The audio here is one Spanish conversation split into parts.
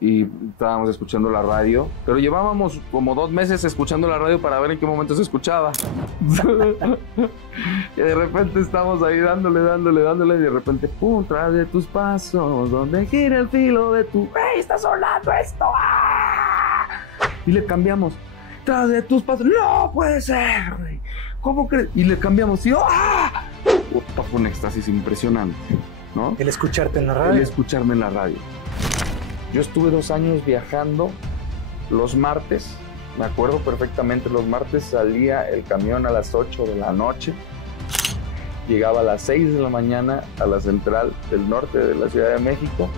y estábamos escuchando la radio, pero llevábamos como 2 meses escuchando la radio para ver en qué momento se escuchaba. Y de repente estamos ahí dándole, y de repente, ¡pum! Tras de tus pasos, donde gira el filo de tu... ¡Ey, está sonando esto! ¡Ah! Y le cambiamos, tras de tus pasos, ¡no puede ser, güey! ¿Cómo crees? Y le cambiamos, y yo, ¡ah! Fue un éxtasis impresionante, ¿no? El escucharte en la radio. El escucharme en la radio. Yo estuve 2 años viajando los martes, me acuerdo perfectamente, los martes salía el camión a las 8 de la noche, llegaba a las 6 de la mañana a la central del norte de la Ciudad de México,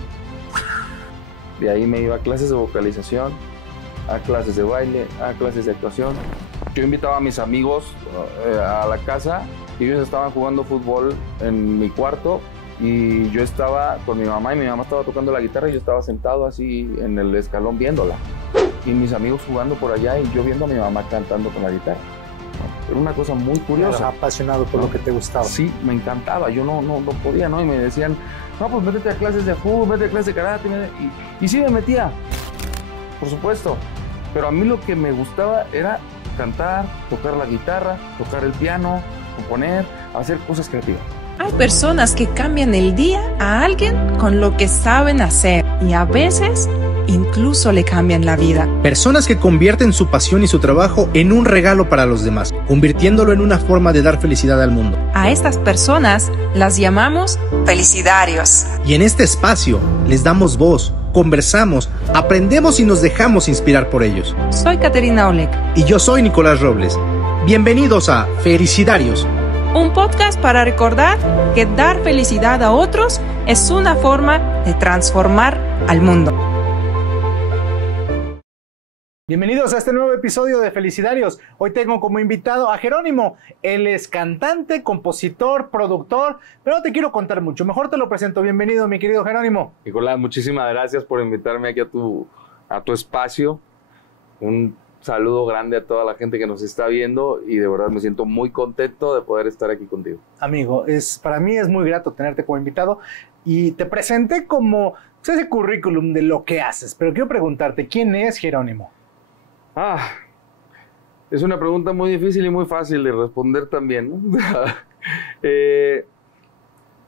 de ahí me iba a clases de vocalización, a clases de baile, a clases de actuación. Yo invitaba a mis amigos a la casa y ellos estaban jugando fútbol en mi cuarto. Y yo estaba con mi mamá y mi mamá estaba tocando la guitarra y yo estaba sentado así en el escalón viéndola. Y mis amigos jugando por allá y yo viendo a mi mamá cantando con la guitarra. Era una cosa muy curiosa. Eras apasionado por lo que te gustaba. Sí, me encantaba. Yo no podía, ¿no? Y me decían, no, pues métete a clases de fútbol, métete a clases de karate. Y sí me metía, por supuesto. Pero a mí lo que me gustaba era cantar, tocar la guitarra, tocar el piano, componer, hacer cosas creativas. Hay personas que cambian el día a alguien con lo que saben hacer y a veces incluso le cambian la vida. Personas que convierten su pasión y su trabajo en un regalo para los demás, convirtiéndolo en una forma de dar felicidad al mundo. A estas personas las llamamos felicidarios. Y en este espacio les damos voz, conversamos, aprendemos y nos dejamos inspirar por ellos. Soy Caterina Oleg. Y yo soy Nicolás Robles. Bienvenidos a Felicidarios. Un podcast para recordar que dar felicidad a otros es una forma de transformar al mundo. Bienvenidos a este nuevo episodio de Felicidarios. Hoy tengo como invitado a Jerónimo. Él es cantante, compositor, productor, pero no te quiero contar mucho. Mejor te lo presento. Bienvenido, mi querido Jerónimo. Nicolás, muchísimas gracias por invitarme aquí a tu espacio. Un saludo grande a toda la gente que nos está viendo y de verdad me siento muy contento de poder estar aquí contigo. Amigo, para mí es muy grato tenerte como invitado y te presenté como ese currículum de lo que haces, pero quiero preguntarte, ¿quién es Jerónimo? Es una pregunta muy difícil y muy fácil de responder también, ¿no?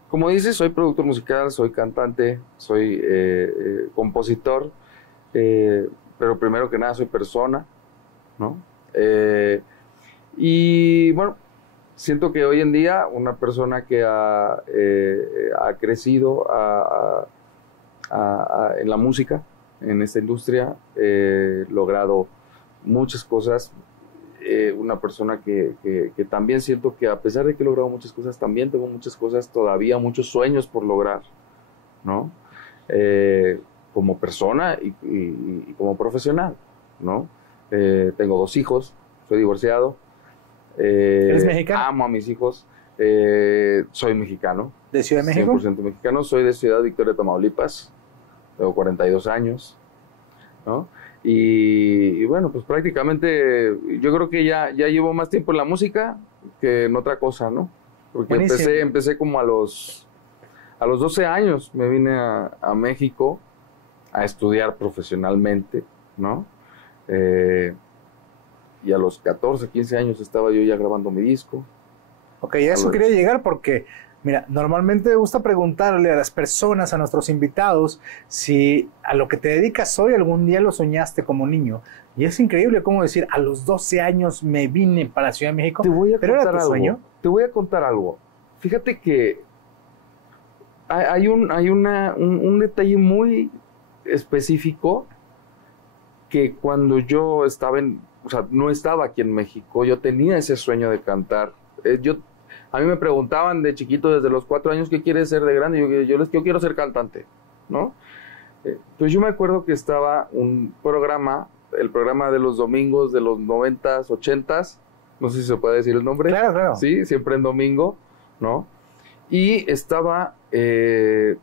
Como dices, soy productor musical, soy cantante, soy compositor, pero primero que nada soy persona, ¿no? Y bueno, siento que hoy en día una persona que ha crecido en la música, en esta industria, logrado muchas cosas, una persona que también siento que a pesar de que he logrado muchas cosas, también tengo muchas cosas, todavía muchos sueños por lograr, ¿no? Como persona y como profesional, ¿no? Tengo 2 hijos, soy divorciado. ¿Eres mexicano? Amo a mis hijos. Soy mexicano. ¿De Ciudad de México? 100% mexicano. Soy de Ciudad Victoria, Tamaulipas. Tengo 42 años, ¿no? Y bueno, pues prácticamente yo creo que ya llevo más tiempo en la música que en otra cosa, ¿no? Porque empecé como a los 12 años. Me vine a México a estudiar profesionalmente, ¿no? Y a los 14, 15 años estaba yo ya grabando mi disco. Ok, a eso quería llegar porque, mira, normalmente me gusta preguntarle a las personas, a nuestros invitados, si a lo que te dedicas hoy algún día lo soñaste como niño. Y es increíble cómo decir, a los 12 años me vine para Ciudad de México. ¿Pero era tu sueño? Te voy a contar algo. Fíjate que hay un detalle muy específico que cuando yo estaba no estaba aquí en México, yo tenía ese sueño de cantar. A mí me preguntaban de chiquito, desde los 4 años, ¿qué quieres ser de grande? Yo quiero ser cantante, ¿no? Entonces yo me acuerdo que estaba un programa, el programa de los domingos de los 90s, 80s, no sé si se puede decir el nombre. Claro, claro. Sí, siempre en domingo, ¿no? Y estaba el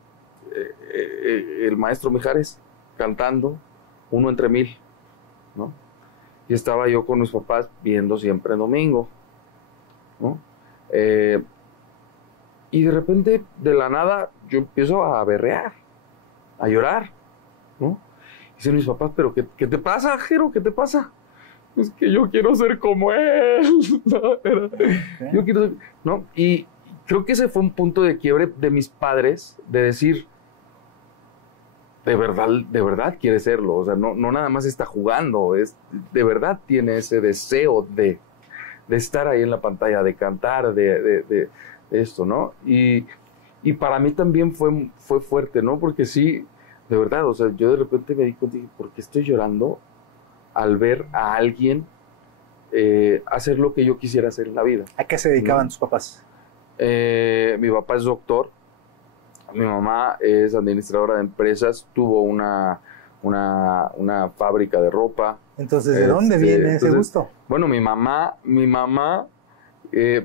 maestro Mijares cantando Uno entre Mil, ¿no? Y estaba yo con mis papás viendo siempre en domingo, ¿no? Y de repente, de la nada, yo empiezo a berrear, a llorar, ¿no? Dicen mis papás, pero ¿qué te pasa, Jero? ¿Qué te pasa? Es que yo quiero ser como él. Yo quiero ser, ¿no? Y creo que ese fue un punto de quiebre de mis padres, de decir, de verdad quiere serlo. O sea, no nada más está jugando, de verdad tiene ese deseo de estar ahí en la pantalla, de cantar, de esto, ¿no? Y para mí también fue fuerte, ¿no? Porque sí, de verdad, o sea, yo de repente me di cuenta, dije, ¿por qué estoy llorando al ver a alguien hacer lo que yo quisiera hacer en la vida? ¿A qué se dedicaban tus papás? Mi papá es doctor, mi mamá es administradora de empresas, tuvo una fábrica de ropa. Entonces, ¿de dónde viene ese gusto? Bueno, mi mamá, mi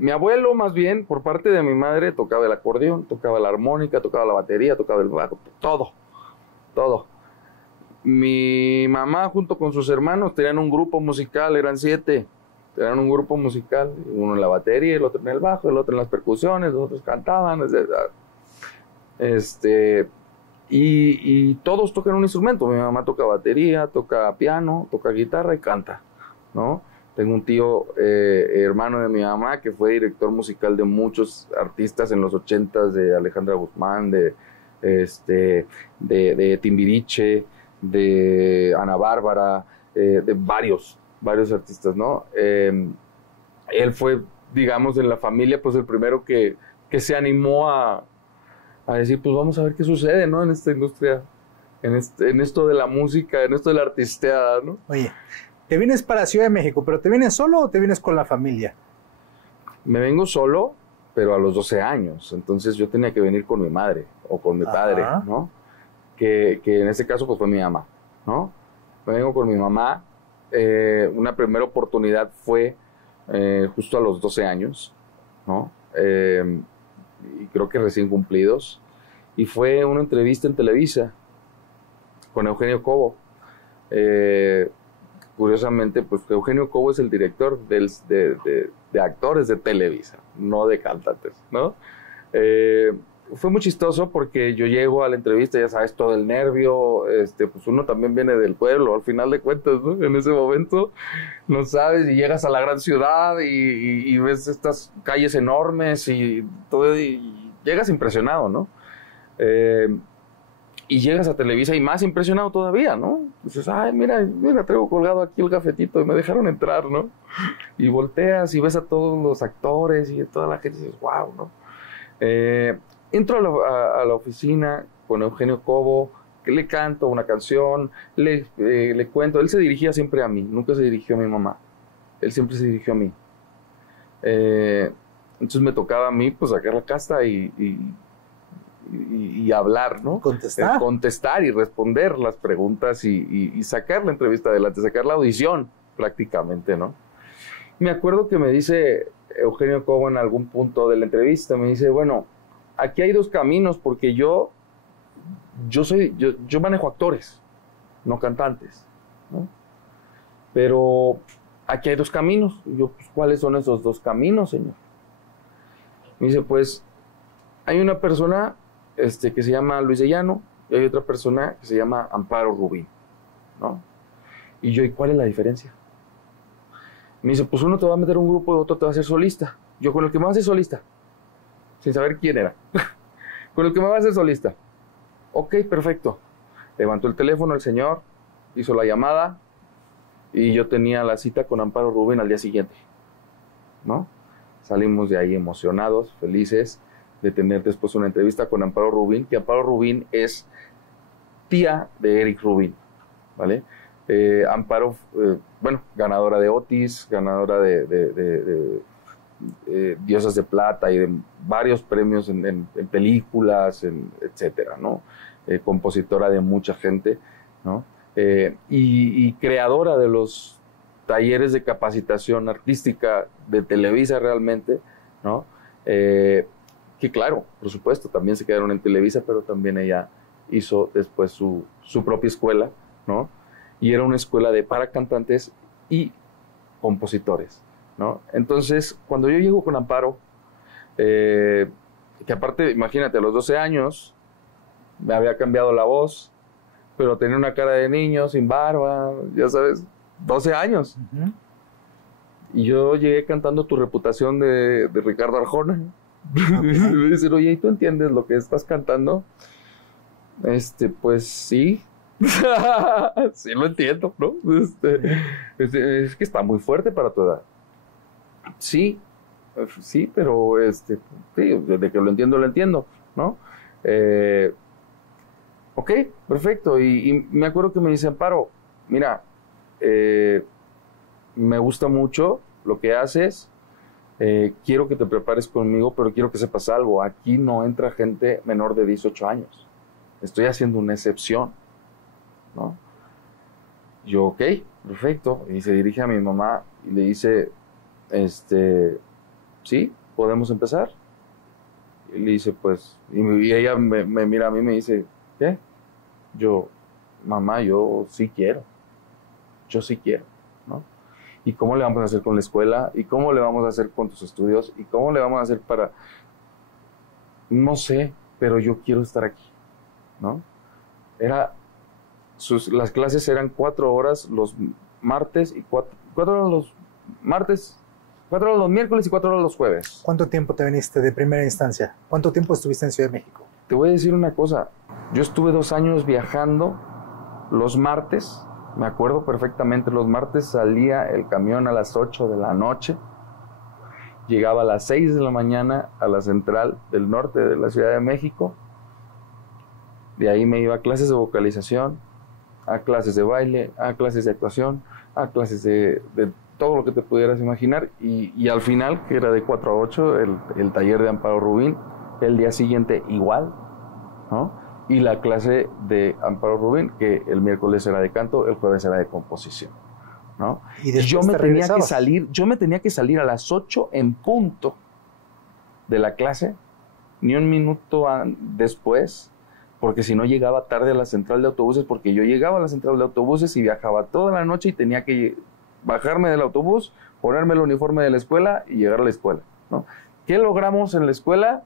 abuelo más bien, por parte de mi madre, tocaba el acordeón, tocaba la armónica, tocaba la batería, tocaba el bajo, todo. Mi mamá junto con sus hermanos tenían un grupo musical, eran 7, tenían un grupo musical, uno en la batería, el otro en el bajo, el otro en las percusiones, los otros cantaban, y todos tocan un instrumento. Mi mamá toca batería, toca piano, toca guitarra y canta, ¿no? Tengo un tío, hermano de mi mamá, que fue director musical de muchos artistas en los 80s, de Alejandra Guzmán, de Timbiriche, de Ana Bárbara, de varios artistas, ¿no? Él fue, digamos, en la familia, pues el primero que se animó a decir, pues vamos a ver qué sucede, ¿no? En esta industria, en esto de la música, en esto de la artisteada, ¿no? Oye, te vienes para Ciudad de México, ¿pero te vienes solo o te vienes con la familia? Me vengo solo, pero a los 12 años. Entonces yo tenía que venir con mi madre o con mi padre, ¿no? Que en este caso pues fue mi mamá, ¿no? Me vengo con mi mamá. Una primera oportunidad fue justo a los 12 años, ¿no? Y creo que recién cumplidos. Y fue una entrevista en Televisa con Eugenio Cobo. Curiosamente, pues Eugenio Cobo es el director de actores de Televisa, no de cantantes, ¿no? Fue muy chistoso porque yo llego a la entrevista, ya sabes, todo el nervio, pues uno también viene del pueblo, al final de cuentas, ¿no? En ese momento, no sabes, y llegas a la gran ciudad y ves estas calles enormes y todo, y llegas impresionado, ¿no? Y llegas a Televisa y más impresionado todavía, ¿no? Dices, ay, mira, traigo colgado aquí el cafetito y me dejaron entrar, ¿no? Y volteas y ves a todos los actores y a toda la gente y dices, wow, ¿no? Entro a la oficina con Eugenio Cobo, que le canto una canción, le cuento. Él se dirigía siempre a mí, nunca se dirigió a mi mamá. Él siempre se dirigió a mí. Entonces me tocaba a mí, pues, sacar la casta y hablar, ¿no? Contestar y responder las preguntas y sacar la entrevista adelante, sacar la audición prácticamente, ¿no? Me acuerdo que me dice Eugenio Cobo en algún punto de la entrevista, me dice, bueno, aquí hay 2 caminos porque yo manejo actores, no cantantes, ¿no? Pero aquí hay 2 caminos. Y yo, pues, ¿cuáles son esos 2 caminos, señor? Me dice, pues, hay una persona que se llama Luis de Llano y hay otra persona que se llama Amparo Rubín, ¿no? Y yo, ¿y cuál es la diferencia? Me dice, pues uno te va a meter a un grupo y otro te va a hacer solista. Yo, con el que me va a hacer solista, sin saber quién era. Con el que me va a hacer solista. Ok, perfecto. Levantó el teléfono el señor, hizo la llamada y yo tenía la cita con Amparo Rubín al día siguiente, ¿no? Salimos de ahí emocionados, felices de tener después una entrevista con Amparo Rubín, que Amparo Rubín es tía de Eric Rubín, ¿vale? Amparo, bueno, ganadora de Otis, ganadora de Diosas de Plata y de varios premios en películas, etcétera, ¿no? Compositora de mucha gente, ¿no? Y creadora de los talleres de capacitación artística de Televisa realmente, ¿no? Que claro, por supuesto, también se quedaron en Televisa, pero también ella hizo después su propia escuela, ¿no? Y era una escuela para cantantes y compositores, ¿no? Entonces, cuando yo llego con Amparo, que aparte, imagínate, a los 12 años me había cambiado la voz, pero tenía una cara de niño, sin barba, ya sabes, 12 años. Y yo llegué cantando Tu reputación de Ricardo Arjona. Me dicen, oye, ¿y tú entiendes lo que estás cantando? Pues sí. Sí lo entiendo, ¿no? Es que está muy fuerte para tu edad. Sí, pero sí, desde que lo entiendo, ¿no? Ok, perfecto. Y me acuerdo que me dice, Amparo, mira, me gusta mucho lo que haces, quiero que te prepares conmigo, pero quiero que sepas algo, aquí no entra gente menor de 18 años, estoy haciendo una excepción, ¿no? Yo, ok, perfecto, y se dirige a mi mamá y le dice, sí, podemos empezar. Y le dice, pues, y ella me mira a mí y me dice, ¿qué? Yo, mamá, yo sí quiero, ¿no? ¿Y cómo le vamos a hacer con la escuela? ¿Y cómo le vamos a hacer con tus estudios? ¿Y cómo le vamos a hacer para...? No sé, pero yo quiero estar aquí, ¿no? Las clases eran 4 horas los martes y 4 horas los martes, 4 horas los miércoles y 4 horas los jueves. ¿Cuánto tiempo te viniste de primera instancia? ¿Cuánto tiempo estuviste en Ciudad de México? Te voy a decir una cosa. Yo estuve 2 años viajando los martes. Me acuerdo perfectamente, los martes salía el camión a las 8 de la noche, llegaba a las 6 de la mañana a la central del norte de la Ciudad de México, de ahí me iba a clases de vocalización, a clases de baile, a clases de actuación, a clases de todo lo que te pudieras imaginar, y al final, que era de 4 a 8, el taller de Amparo Rubín, el día siguiente igual, ¿no? Y la clase de Amparo Rubín, que el miércoles era de canto, el jueves era de composición, ¿no? Y yo me tenía que salir a las 8 en punto de la clase, ni un minuto después, porque si no llegaba tarde a la central de autobuses, porque yo llegaba a la central de autobuses y viajaba toda la noche y tenía que bajarme del autobús, ponerme el uniforme de la escuela y llegar a la escuela, ¿no? ¿Qué logramos en la escuela?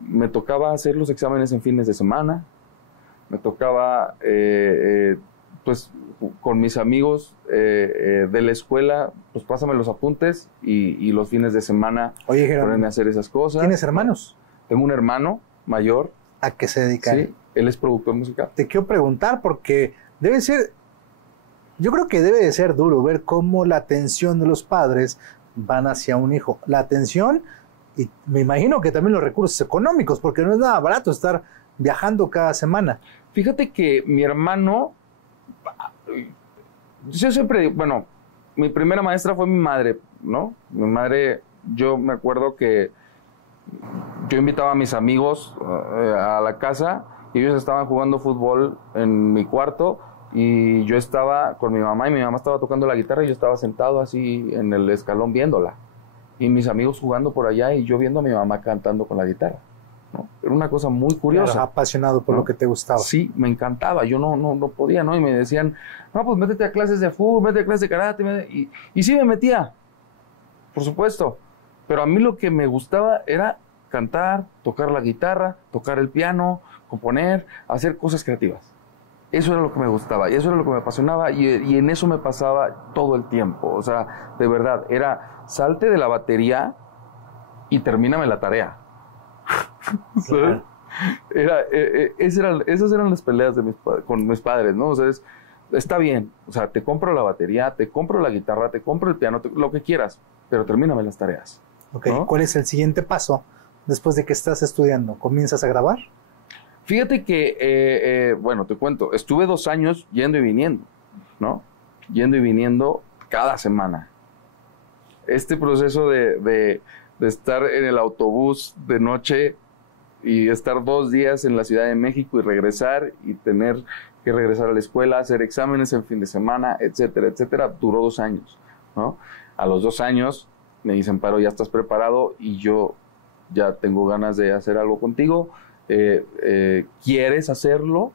Me tocaba hacer los exámenes en fines de semana, me tocaba, pues, con mis amigos de la escuela, pues pásame los apuntes y los fines de semana ponerme a hacer esas cosas. ¿Tienes hermanos? Tengo un hermano mayor. ¿A qué se dedica? Sí, él es productor musical. Te quiero preguntar porque yo creo que debe de ser duro ver cómo la atención de los padres van hacia un hijo. La atención... Y me imagino que también los recursos económicos, porque no es nada barato estar viajando cada semana. Fíjate que mi hermano, yo siempre digo, bueno, mi primera maestra fue mi madre, ¿no? Mi madre, yo me acuerdo que yo invitaba a mis amigos a la casa y ellos estaban jugando fútbol en mi cuarto y yo estaba con mi mamá y mi mamá estaba tocando la guitarra y yo estaba sentado así en el escalón viéndola. Y mis amigos jugando por allá y yo viendo a mi mamá cantando con la guitarra, ¿no? Era una cosa muy curiosa. Claro, apasionado por, ¿no?, lo que te gustaba. Sí, me encantaba. Yo no podía, ¿no? Y me decían, no, pues métete a clases de fútbol, métete a clases de karate. Y sí me metía, por supuesto. Pero a mí lo que me gustaba era cantar, tocar la guitarra, tocar el piano, componer, hacer cosas creativas. Eso era lo que me gustaba y eso era lo que me apasionaba y en eso me pasaba todo el tiempo. O sea, de verdad, era salte de la batería y termíname la tarea. ¿Sabes? Esas eran las peleas con mis padres, ¿no? O sea, está bien, o sea, te compro la batería, te compro la guitarra, te compro el piano, lo que quieras, pero termíname las tareas. Ok, ¿no? ¿Cuál es el siguiente paso después de que estás estudiando? ¿Comienzas a grabar? Fíjate que, bueno, te cuento, estuve 2 años yendo y viniendo, ¿no? Yendo y viniendo cada semana. Este proceso de estar en el autobús de noche y estar 2 días en la Ciudad de México y regresar y tener que regresar a la escuela, hacer exámenes en fin de semana, etcétera, etcétera, duró 2 años, ¿no? A los 2 años me dicen, Amparo, ya estás preparado y yo ya tengo ganas de hacer algo contigo. ¿Quieres hacerlo?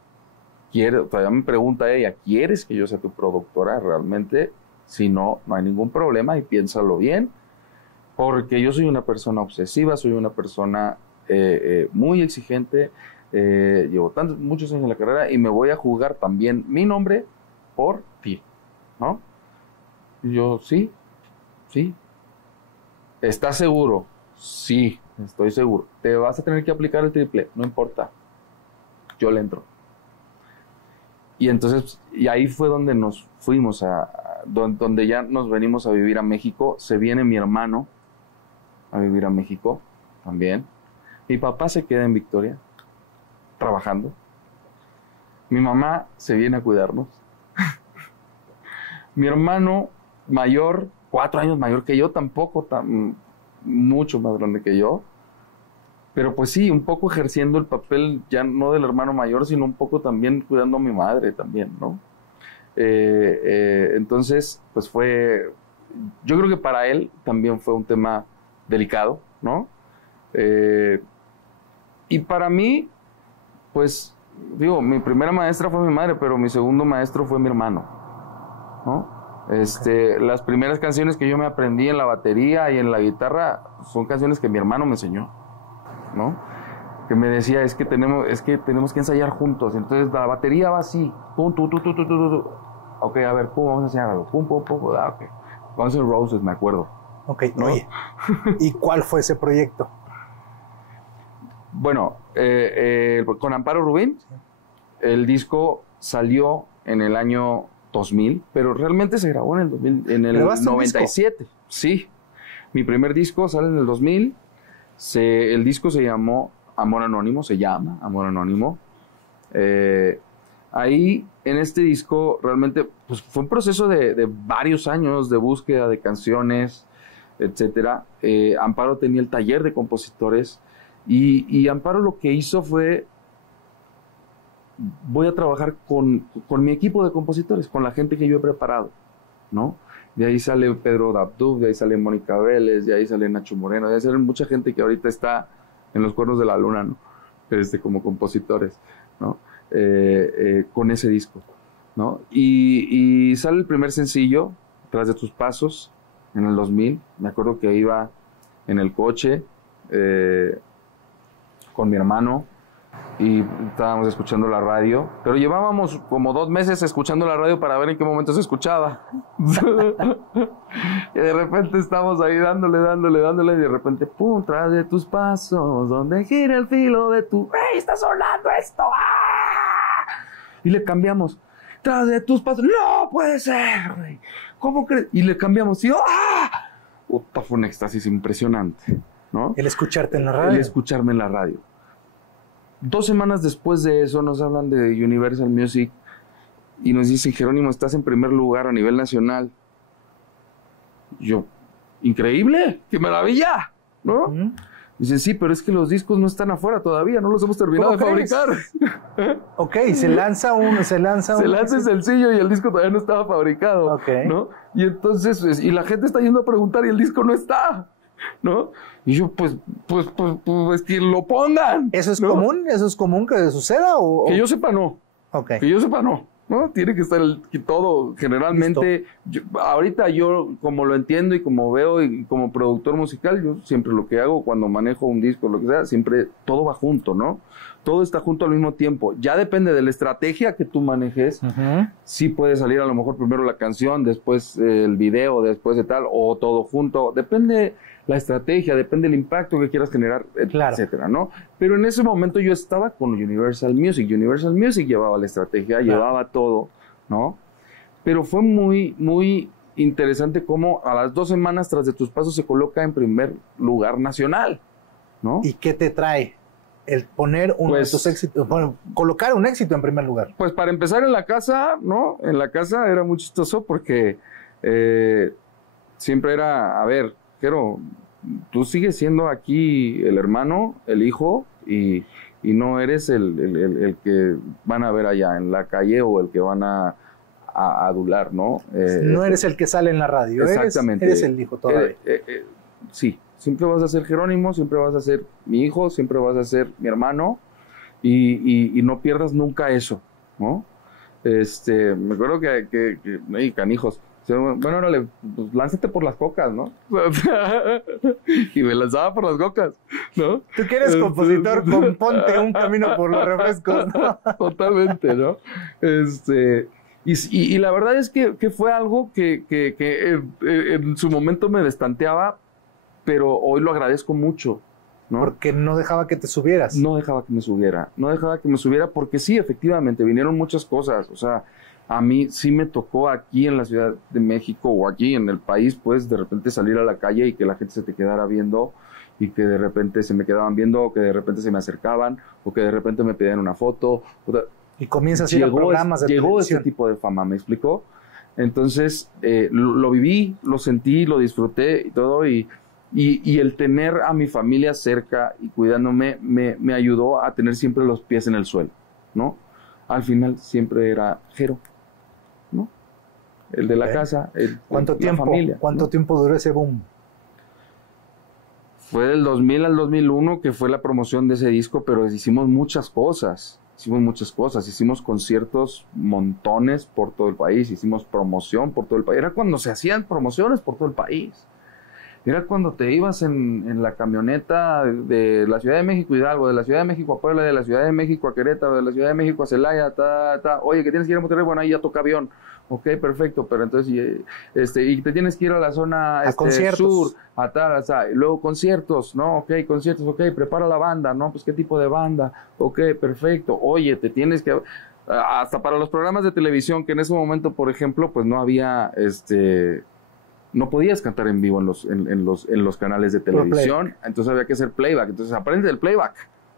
Todavía me pregunta ella, ¿quieres que yo sea tu productora realmente? Si no, no hay ningún problema y piénsalo bien, porque yo soy una persona obsesiva, soy una persona muy exigente, llevo muchos años en la carrera y me voy a jugar también mi nombre por ti, ¿no? Y yo, sí. ¿Estás seguro? Sí, estoy seguro. Te vas a tener que aplicar el triple, no importa. Yo le entro. Y entonces, y ahí fue donde nos fuimos, donde ya nos venimos a vivir a México. Se viene mi hermano a vivir a México también. Mi papá se queda en Victoria, trabajando. Mi mamá se viene a cuidarnos. Mi hermano mayor, 4 años mayor que yo, tampoco mucho más grande que yo. Pero pues sí, un poco ejerciendo el papel ya no del hermano mayor, sino un poco también cuidando a mi madre también, ¿no? Entonces, pues yo creo que para él también fue un tema delicado, ¿no? Y para mí, pues, digo, mi primera maestra fue mi madre, pero mi segundo maestro fue mi hermano, ¿no? Las primeras canciones que yo me aprendí en la batería y en la guitarra son canciones que mi hermano me enseñó, ¿no? Que me decía, es que tenemos que ensayar juntos. Entonces la batería va así, pum, tu. Ok, a ver, pum, vamos a enseñar algo, pum, ok. Guns N' Roses, me acuerdo. Ok, ¿no? Oye, ¿y cuál fue ese proyecto? Bueno, con Amparo Rubín, el disco salió en el año 2000, pero realmente se grabó en el 97. Sí, mi primer disco sale en el 2000. El disco se llama Amor Anónimo. Ahí, en este disco, realmente pues, fue un proceso de varios años de búsqueda de canciones, etcétera. Amparo tenía el taller de compositores y Amparo lo que hizo fue: voy a trabajar con mi equipo de compositores, con la gente que yo he preparado, ¿no? De ahí sale Pedro Dabdub, de ahí sale Mónica Vélez, de ahí sale Nacho Moreno, de ahí sale mucha gente que ahorita está en los cuernos de la luna, ¿no? Como compositores, ¿no? Con ese disco, ¿no? Y sale el primer sencillo, Tras de tus pasos, en el 2000. Me acuerdo que iba en el coche con mi hermano y estábamos escuchando la radio, pero llevábamos como 2 meses escuchando la radio para ver en qué momento se escuchaba. Y de repente estamos ahí dándole, y de repente, pum, tras de tus pasos, donde gira el filo de tu... ¡Ey, está sonando esto! ¡Ah! Y le cambiamos, tras de tus pasos. ¡No puede ser, güey! ¿Cómo crees? Y le cambiamos, y yo, ¡ah! Puta, fue un éxtasis impresionante, ¿no? El escucharte en la radio. El escucharme en la radio. 2 semanas después de eso nos hablan de Universal Music y nos dicen: Jerónimo, estás en primer lugar a nivel nacional. Yo, increíble, qué maravilla, ¿no? Uh-huh. Dicen: sí, pero es que los discos no están afuera todavía, no los hemos terminado de fabricar. Ok, se lanza el sencillo y el disco todavía no estaba fabricado, okay, ¿no? Y entonces, y la gente está yendo a preguntar y el disco no está, ¿no? Y yo, pues que lo pongan. ¿Eso es, ¿no? común? ¿Eso es común que suceda? Que yo sepa, no. Okay. Que yo sepa, no. ¿No? Tiene que estar todo, generalmente, ahorita yo, como lo entiendo y como veo y como productor musical, yo siempre lo que hago cuando manejo un disco, lo que sea, siempre todo va junto, ¿no? Todo está junto al mismo tiempo. Ya depende de la estrategia que tú manejes. Uh-huh. Sí puede salir a lo mejor primero la canción, después el video, después de tal, o todo junto. Depende la estrategia, depende el impacto que quieras generar, claro, etcétera, ¿no? Pero en ese momento yo estaba con Universal Music. Universal Music llevaba la estrategia, claro, llevaba todo, ¿no? Pero fue muy, muy interesante cómo a las 2 semanas Tras de tus pasos se coloca en primer lugar nacional, ¿no? ¿Y qué te trae el poner uno de tus éxitos, bueno, colocar un éxito en primer lugar? Pues para empezar, en la casa, ¿no? En la casa era muy chistoso porque siempre era, a ver, Jero, tú sigues siendo aquí el hermano, el hijo, y no eres el que van a ver allá en la calle o el que van a adular, ¿no? No eres el que sale en la radio, exactamente. Eres el hijo todavía. Sí, siempre vas a ser Jerónimo, siempre vas a ser mi hijo, siempre vas a ser mi hermano, y no pierdas nunca eso, ¿no? Me acuerdo que canijos, Bueno, órale, pues lánzate por las cocas, ¿no? Y me lanzaba por las cocas, ¿no? Tú que eres compositor, componte un camino por los refrescos, ¿no? Totalmente, ¿no? Y la verdad es que fue algo que en su momento me destanteaba, pero hoy lo agradezco mucho, ¿no? Porque no dejaba que te subieras. No dejaba que me subiera porque sí, efectivamente, vinieron muchas cosas, o sea, a mí sí me tocó aquí en la Ciudad de México o aquí en el país, pues de repente salir a la calle y que la gente se te quedara viendo y que de repente se me quedaban viendo o que de repente se me acercaban o que de repente me pedían una foto. Y comienzas a ir a programas de televisión. Llegó ese tipo de fama, ¿me explicó? Entonces lo viví, lo sentí, lo disfruté y todo y el tener a mi familia cerca y cuidándome me ayudó a tener siempre los pies en el suelo, ¿no? Al final siempre era Jero, ¿no? El de la casa, ¿Cuánto tiempo, familia, ¿cuánto ¿no? tiempo duró ese boom? Fue del 2000 al 2001 que fue la promoción de ese disco, pero hicimos muchas cosas. Hicimos conciertos montones por todo el país, hicimos promoción por todo el país. Era cuando se hacían promociones por todo el país. Era cuando te ibas en la camioneta de la Ciudad de México a Hidalgo, de la Ciudad de México a Puebla, de la Ciudad de México a Querétaro, de la Ciudad de México a Celaya, oye, que tienes que ir a Monterrey, bueno, ahí ya toca avión. Ok, perfecto, pero entonces, y te tienes que ir a la zona sur, a tal, o sea, y luego conciertos, ¿no? Ok, conciertos, ok, prepara la banda, ¿no? Pues, ¿qué tipo de banda? Ok, perfecto, oye, te tienes que... Hasta para los programas de televisión, que en ese momento, por ejemplo, pues no había, no podías cantar en vivo en los canales de televisión, entonces había que hacer playback, entonces aprende el playback,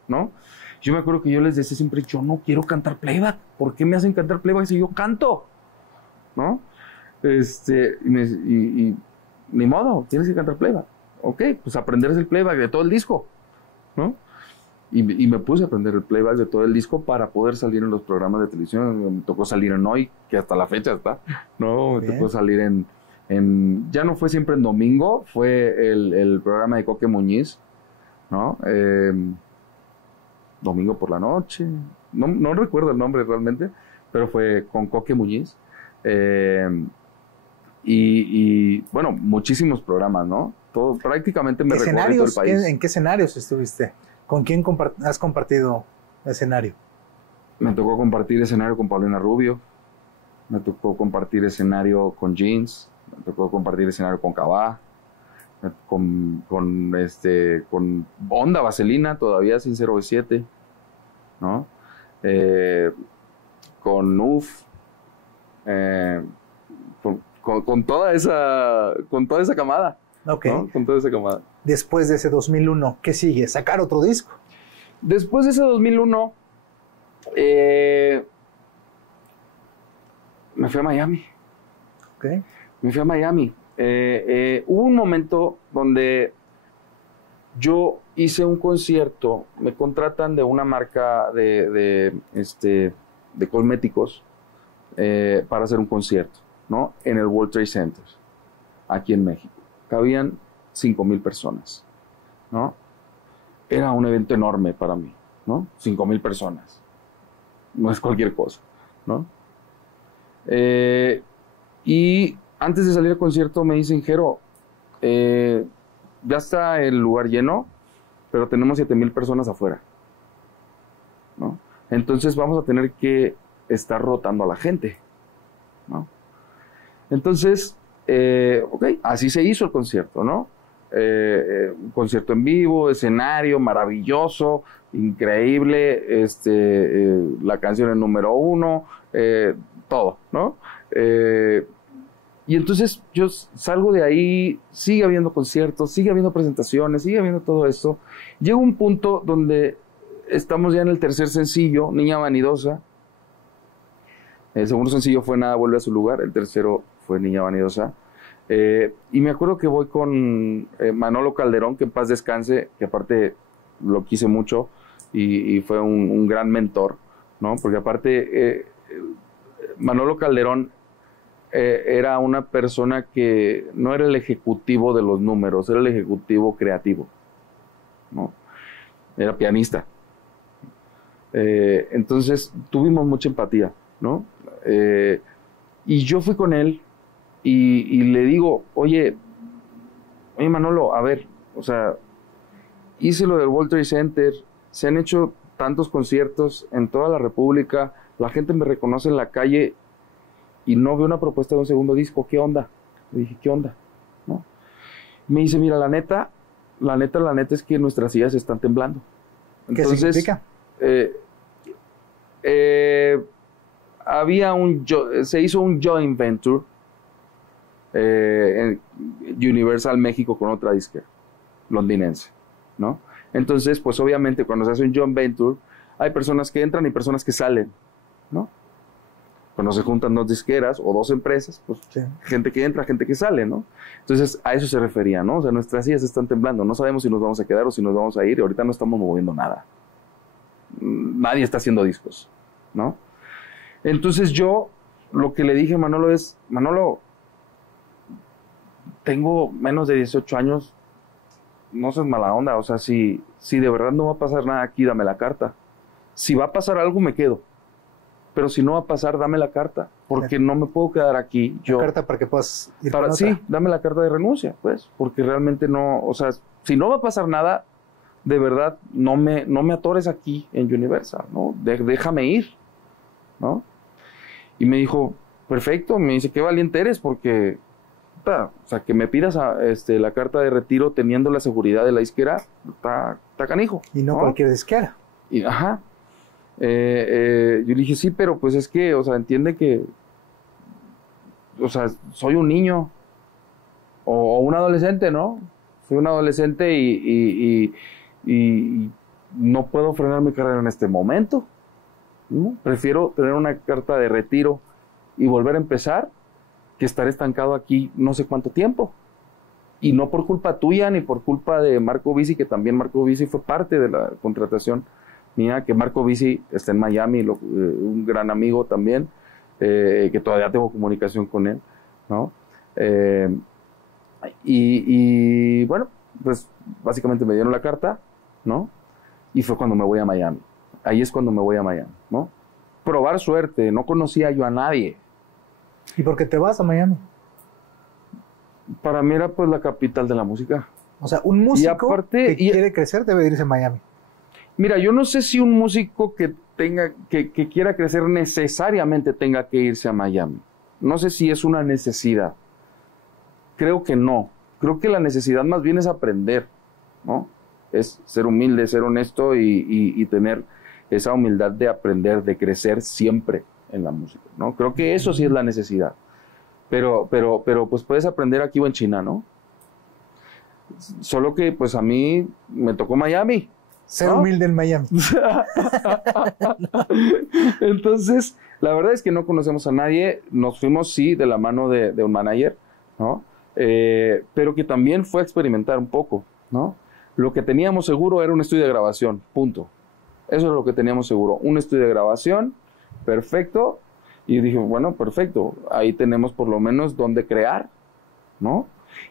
¿no? Yo me acuerdo que yo les decía siempre, yo no quiero cantar playback, ¿por qué me hacen cantar playback si yo canto? ¿No? Y ni modo, tienes que cantar playback. Ok, pues aprender el playback de todo el disco, ¿no? Y me puse a aprender el playback de todo el disco para poder salir en los programas de televisión. Me tocó salir en Hoy, que hasta la fecha está, ¿no? Me tocó salir ya no fue siempre en domingo, fue el programa de Coque Muñiz, ¿no? Domingo por la noche, no recuerdo el nombre realmente, pero fue con Coque Muñiz. Y bueno, muchísimos programas, ¿no? Todo, prácticamente me recorrí todo el país. ¿En qué escenarios estuviste? ¿Con quién has compartido escenario? Me tocó compartir escenario con Paulina Rubio, me tocó compartir escenario con Jeans, me tocó compartir escenario con Cabá, con Onda Vaselina, todavía sin 007, ¿no? Con UF, con toda esa camada. Okay. ¿No? Con toda esa camada. Después de ese 2001, ¿qué sigue? ¿Sacar otro disco? Después de ese 2001, me fui a Miami. Okay. Me fui a Miami. Hubo un momento donde yo hice un concierto, me contratan de una marca de cosméticos para hacer un concierto, ¿no? En el World Trade Center, aquí en México. Cabían 5,000 personas, ¿no? Era un evento enorme para mí, ¿no? 5,000 personas. No es cualquier cosa, ¿no? Y antes de salir al concierto me dicen, Jero, ya está el lugar lleno, pero tenemos 7,000 personas afuera, ¿no? Entonces vamos a tener que estar rotando a la gente, ¿no? Entonces, ok, así se hizo el concierto, ¿no? Un concierto en vivo, escenario maravilloso, increíble, la canción en número 1, todo, ¿no? Y entonces yo salgo de ahí, sigue habiendo conciertos, sigue habiendo presentaciones, sigue habiendo todo esto. Llega un punto donde estamos ya en el tercer sencillo, Niña Vanidosa. El segundo sencillo fue Nada Vuelve a Su Lugar, el tercero fue Niña Vanidosa. Y me acuerdo que voy con Manolo Calderón, que en paz descanse, que aparte lo quise mucho y fue un gran mentor, ¿no? Porque aparte Manolo Calderón era una persona que no era el ejecutivo de los números, era el ejecutivo creativo, ¿no? Era pianista. Entonces tuvimos mucha empatía, ¿no? Y yo fui con él y le digo, oye Manolo, a ver, o sea, hice lo del World Trade Center, se han hecho tantos conciertos en toda la República, la gente me reconoce en la calle y no veo una propuesta de un segundo disco, ¿qué onda? Le dije, ¿qué onda? ¿No? Me dice, mira, la neta es que nuestras sillas están temblando. Entonces, ¿qué significa? Se hizo un joint venture en Universal México con otra disquera londinense, ¿no? Entonces, pues obviamente cuando se hace un joint venture, hay personas que entran y personas que salen, ¿no? Cuando se juntan dos disqueras o dos empresas, pues sí, gente que entra, gente que sale, ¿no? Entonces, a eso se refería, ¿no? O sea, nuestras sillas están temblando, no sabemos si nos vamos a quedar o si nos vamos a ir, y ahorita no estamos moviendo nada. Nadie está haciendo discos, ¿no? Entonces yo, lo que le dije a Manolo es, Manolo, tengo menos de 18 años, no seas mala onda, o sea, si de verdad no va a pasar nada aquí, dame la carta. Si va a pasar algo, me quedo. Pero si no va a pasar, dame la carta, porque no me puedo quedar aquí. ¿La carta para que puedas ir con otra? Sí, dame la carta de renuncia, pues, porque realmente no, o sea, si no va a pasar nada, de verdad, no me atores aquí en Universal, ¿no? Déjame ir, ¿no? Y me dijo, perfecto, me dice, qué valiente eres, porque, o sea, que me pidas la carta de retiro teniendo la seguridad de la disquera, está canijo. Y no cualquier disquera. Y, ajá. Yo le dije, sí, pero pues es que, o sea, entiende que, o sea, soy un niño o un adolescente, ¿no? Soy un adolescente y no puedo frenar mi carrera en este momento, ¿no? Prefiero tener una carta de retiro y volver a empezar que estar estancado aquí no sé cuánto tiempo. Y no por culpa tuya ni por culpa de Marco Bisi, que también Marco Bisi fue parte de la contratación mía, que Marco Bisi está en Miami, un gran amigo también, que todavía tengo comunicación con él, ¿no? Y bueno, pues básicamente me dieron la carta, ¿no? Y fue cuando me voy a Miami. Ahí es cuando me voy a Miami, ¿no? Probar suerte, no conocía yo a nadie. ¿Y por qué te vas a Miami? Para mí era pues la capital de la música. O sea, un músico que quiere crecer debe irse a Miami. Mira, yo no sé si un músico que quiera crecer necesariamente tenga que irse a Miami. No sé si es una necesidad. Creo que no. Creo que la necesidad más bien es aprender, ¿no? Es ser humilde, ser honesto y tener esa humildad de aprender, de crecer siempre en la música, ¿no? Creo que eso sí es la necesidad. Pero pues puedes aprender aquí o en China, ¿no? Solo que pues a mí me tocó Miami. Ser humilde en Miami. Entonces, la verdad es que no conocemos a nadie. Nos fuimos, sí, de la mano de un manager, ¿no? Pero que también fue a experimentar un poco, ¿no? Lo que teníamos seguro era un estudio de grabación, punto. Eso es lo que teníamos seguro. Un estudio de grabación, perfecto. Y dije, bueno, perfecto. Ahí tenemos por lo menos donde crear, ¿no?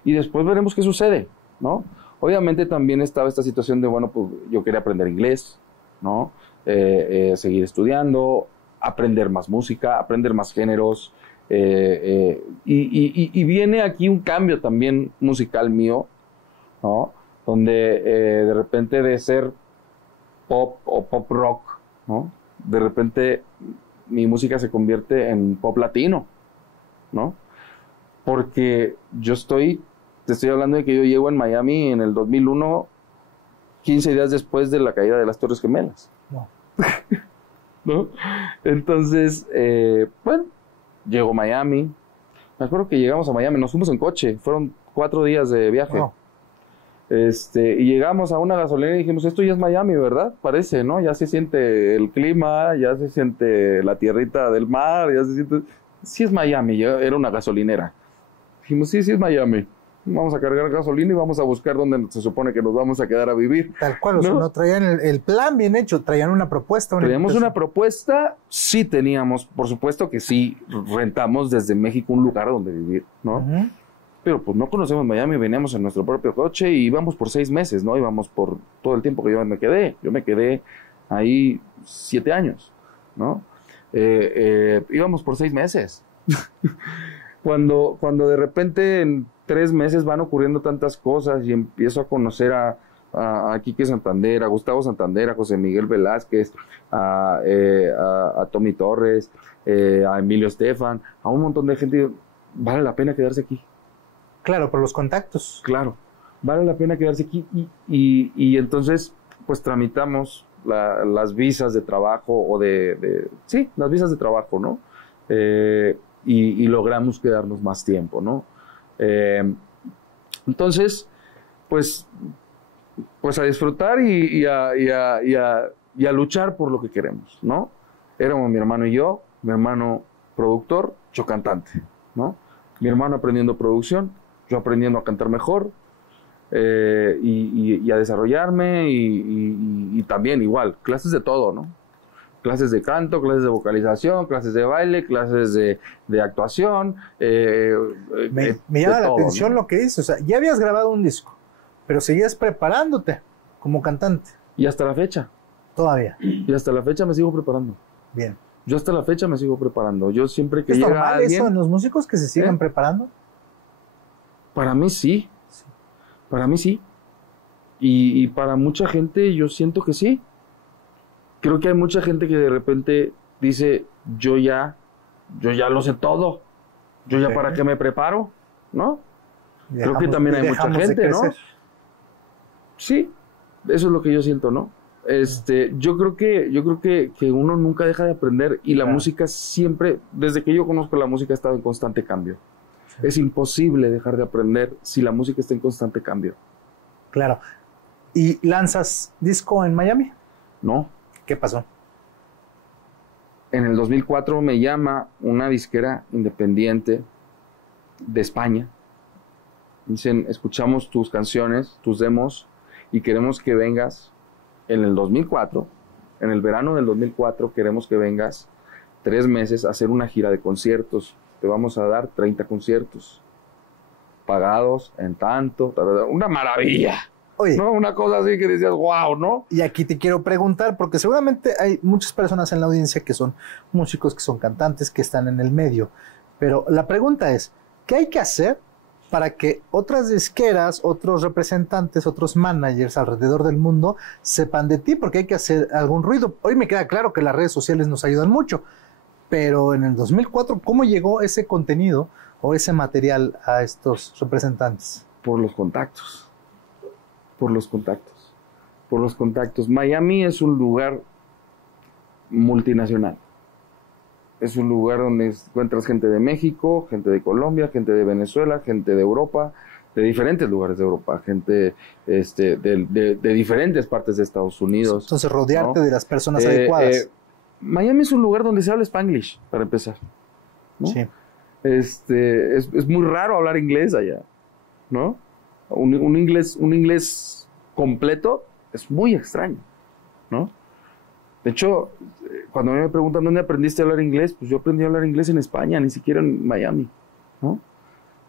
Y después veremos qué sucede, ¿no? Obviamente también estaba esta situación de, bueno, pues yo quería aprender inglés, ¿no? Seguir estudiando, aprender más música, aprender más géneros. Y viene aquí un cambio también musical mío, ¿no? Donde de repente de ser pop o pop rock, ¿no? De repente mi música se convierte en pop latino, ¿no? Porque te estoy hablando de que yo llego en Miami en el 2001, 15 días después de la caída de las Torres Gemelas. No. ¿No? Entonces, bueno, llego a Miami. Me acuerdo que llegamos a Miami, nos fuimos en coche, fueron 4 días de viaje. Wow. Y llegamos a una gasolinera y dijimos, esto ya es Miami, ¿verdad? Parece, ¿no? Ya se siente el clima, ya se siente la tierrita del mar, ya se siente... Sí es Miami, ya era una gasolinera. Dijimos, sí es Miami. Vamos a cargar gasolina y vamos a buscar dónde se supone que nos vamos a quedar a vivir. Tal cual, ¿no? O sea, no traían el plan bien hecho, traían una propuesta. Traíamos una propuesta, sí teníamos, por supuesto que sí, rentamos desde México un lugar donde vivir, ¿no? Uh-huh. Pero pues no conocemos Miami, veníamos en nuestro propio coche y íbamos por 6 meses, ¿no? Íbamos por todo el tiempo que yo me quedé. Yo me quedé ahí 7 años, ¿no? Íbamos por 6 meses. cuando de repente en 3 meses van ocurriendo tantas cosas y empiezo a conocer a Quique Santander, a Gustavo Santander, a José Miguel Velázquez, a Tommy Torres, a Emilio Estefan, a un montón de gente, vale la pena quedarse aquí. Claro, por los contactos. Claro, vale la pena quedarse aquí y entonces pues tramitamos las visas de trabajo sí, las visas de trabajo, ¿no? Y logramos quedarnos más tiempo, ¿no? Entonces, pues a disfrutar y a luchar por lo que queremos, ¿no? Éramos mi hermano y yo, mi hermano productor, yo cantante, ¿no? Mi hermano aprendiendo producción, yo aprendiendo a cantar mejor y a desarrollarme y también igual, clases de todo, ¿no? Clases de canto, clases de vocalización, clases de baile, clases de actuación. Me llama la atención, ¿no?, lo que dices. O sea, ya habías grabado un disco, pero seguías preparándote como cantante. Y hasta la fecha. Todavía. Y hasta la fecha me sigo preparando. Bien. Yo hasta la fecha me sigo preparando. Yo siempre que ¿Es llega normal alguien, eso en los músicos que se sigan preparando? Para mí sí. Para mí sí. Y para mucha gente yo siento que sí. Creo que hay mucha gente que de repente dice, yo ya lo sé todo. Yo ya para qué me preparo, ¿no? Creo que también hay mucha gente, ¿no? Sí, eso es lo que yo siento, ¿no? Yo creo que uno nunca deja de aprender y la música siempre, desde que yo conozco la música, ha estado en constante cambio. Sí. Es imposible dejar de aprender si la música está en constante cambio. Claro. ¿Y lanzas disco en Miami? No. ¿Qué pasó? En el 2004 me llama una disquera independiente de España. Dicen, escuchamos tus canciones, tus demos, y queremos que vengas en el 2004, en el verano del 2004, queremos que vengas 3 meses a hacer una gira de conciertos. Te vamos a dar 30 conciertos, pagados en tanto, una maravilla. Oye, ¿no? Una cosa así que decías, wow, ¿no? Y aquí te quiero preguntar, porque seguramente hay muchas personas en la audiencia que son músicos, que son cantantes, que están en el medio. Pero la pregunta es, ¿qué hay que hacer para que otras disqueras, otros representantes, otros managers alrededor del mundo sepan de ti? Porque hay que hacer algún ruido. Hoy me queda claro que las redes sociales nos ayudan mucho, pero en el 2004, ¿cómo llegó ese contenido o ese material a estos representantes? Por los contactos. Por los contactos. Miami es un lugar multinacional. Es un lugar donde encuentras gente de México, gente de Colombia, gente de Venezuela, gente de Europa, de diferentes lugares de Europa, gente de diferentes partes de Estados Unidos. Entonces, rodearte, ¿no?, de las personas adecuadas. Miami es un lugar donde se habla Spanglish, para empezar, ¿no? Sí. Es muy raro hablar inglés allá, ¿no? Un inglés completo es muy extraño, ¿no? De hecho, cuando me preguntan dónde aprendiste a hablar inglés, pues yo aprendí a hablar inglés en España, ni siquiera en Miami, ¿no?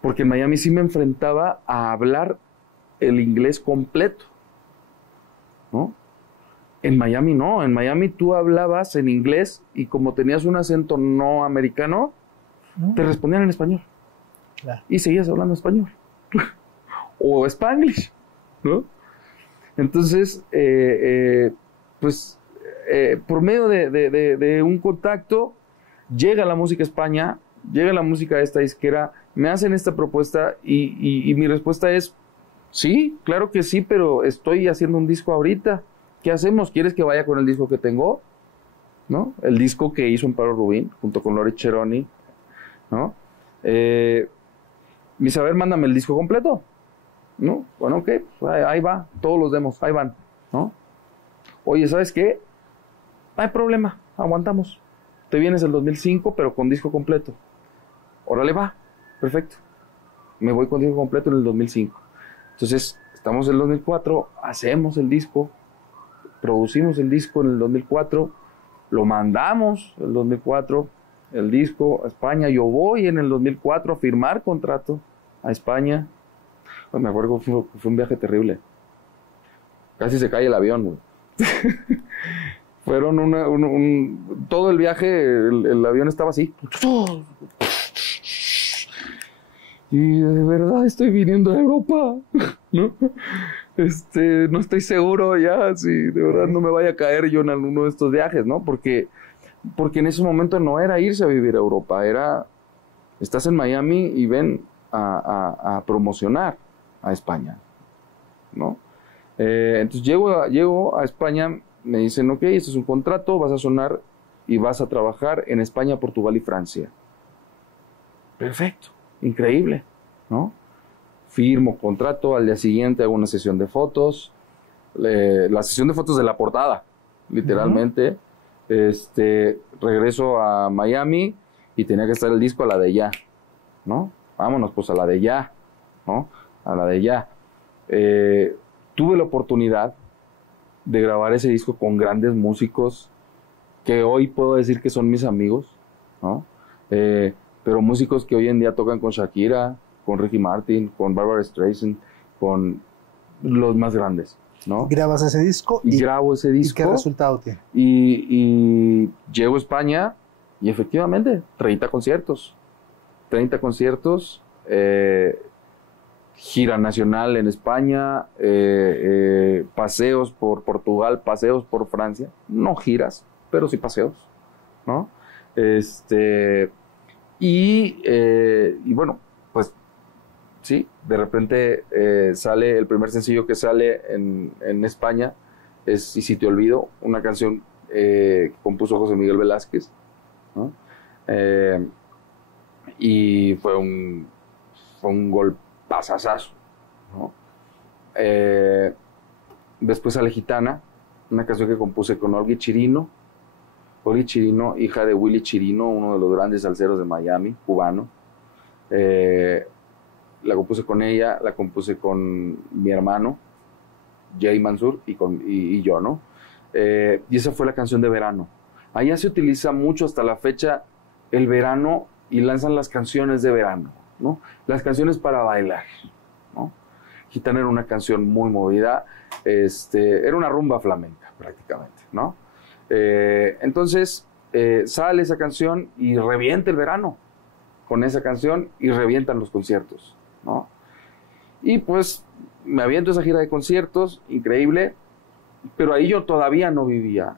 Porque en Miami sí me enfrentaba a hablar el inglés completo, ¿no? En Miami no, en Miami tú hablabas en inglés y como tenías un acento no americano, te respondían en español. Claro. Y seguías hablando español. O Spanglish, ¿no? Entonces, por medio de un contacto, llega la música a España, llega la música de esta disquera, me hacen esta propuesta y mi respuesta es, sí, claro que sí, pero estoy haciendo un disco ahorita. ¿Qué hacemos? ¿Quieres que vaya con el disco que tengo? ¿No? El disco que hizo Amparo Rubín, junto con Lori Cheroni, ¿no? Me dice, a ver, mándame el disco completo. ¿No? Bueno, ok, ahí va, todos los demos, ahí van, ¿no? Oye, ¿sabes qué? No hay problema, aguantamos. Te vienes el 2005, pero con disco completo. Órale, va, perfecto. Me voy con disco completo en el 2005. Entonces, estamos en el 2004, hacemos el disco, producimos el disco en el 2004, lo mandamos en el 2004, el disco a España. Yo voy en el 2004 a firmar contrato a España. Me acuerdo que fue un viaje terrible. Casi se cae el avión, güey. Fueron todo el viaje, el avión estaba así. Y de verdad estoy viniendo a Europa, ¿no? No estoy seguro ya si de verdad no me vaya a caer yo en alguno de estos viajes, ¿no? Porque en ese momento no era irse a vivir a Europa, era, estás en Miami y ven a promocionar a España, ¿no? Entonces llego a España, me dicen, ok, este es un contrato, vas a sonar y vas a trabajar en España, Portugal y Francia. Perfecto, increíble, ¿no? Firmo contrato, al día siguiente hago una sesión de fotos, la sesión de fotos de la portada, literalmente. Regreso a Miami y tenía que estar el disco a la de ya, ¿no? Vámonos pues a la de ya, ¿no? A la de ya. Tuve la oportunidad de grabar ese disco con grandes músicos que hoy puedo decir que son mis amigos, ¿no? Pero músicos que hoy en día tocan con Shakira, con Ricky Martin, con Barbra Streisand, con los más grandes, ¿no? ¿Grabas ese disco? Y grabo ese disco. ¿Y qué resultado tiene? Y llego a España y efectivamente 30 conciertos. 30 conciertos, gira nacional en España, paseos por Portugal, paseos por Francia. No giras, pero sí paseos, ¿no? Y bueno, pues sí, de repente sale el primer sencillo que sale en España, es Y si te olvido, una canción que compuso José Miguel Velázquez, ¿no? Y fue un golpazazazo, ¿no? Después sale Gitana, una canción que compuse con Olga Chirino. Olga Chirino, hija de Willy Chirino, uno de los grandes salseros de Miami, cubano. La compuse con ella, la compuse con mi hermano, Jay Mansur, y yo, ¿no? Y esa fue la canción de verano. Allá se utiliza mucho hasta la fecha el verano y lanzan las canciones de verano, ¿no? Las canciones para bailar, ¿no? Gitana era una canción muy movida, era una rumba flamenca prácticamente, ¿no? Entonces sale esa canción y revienta el verano con esa canción y revientan los conciertos, ¿no? Y pues me aviento esa gira de conciertos, increíble, pero ahí yo todavía no vivía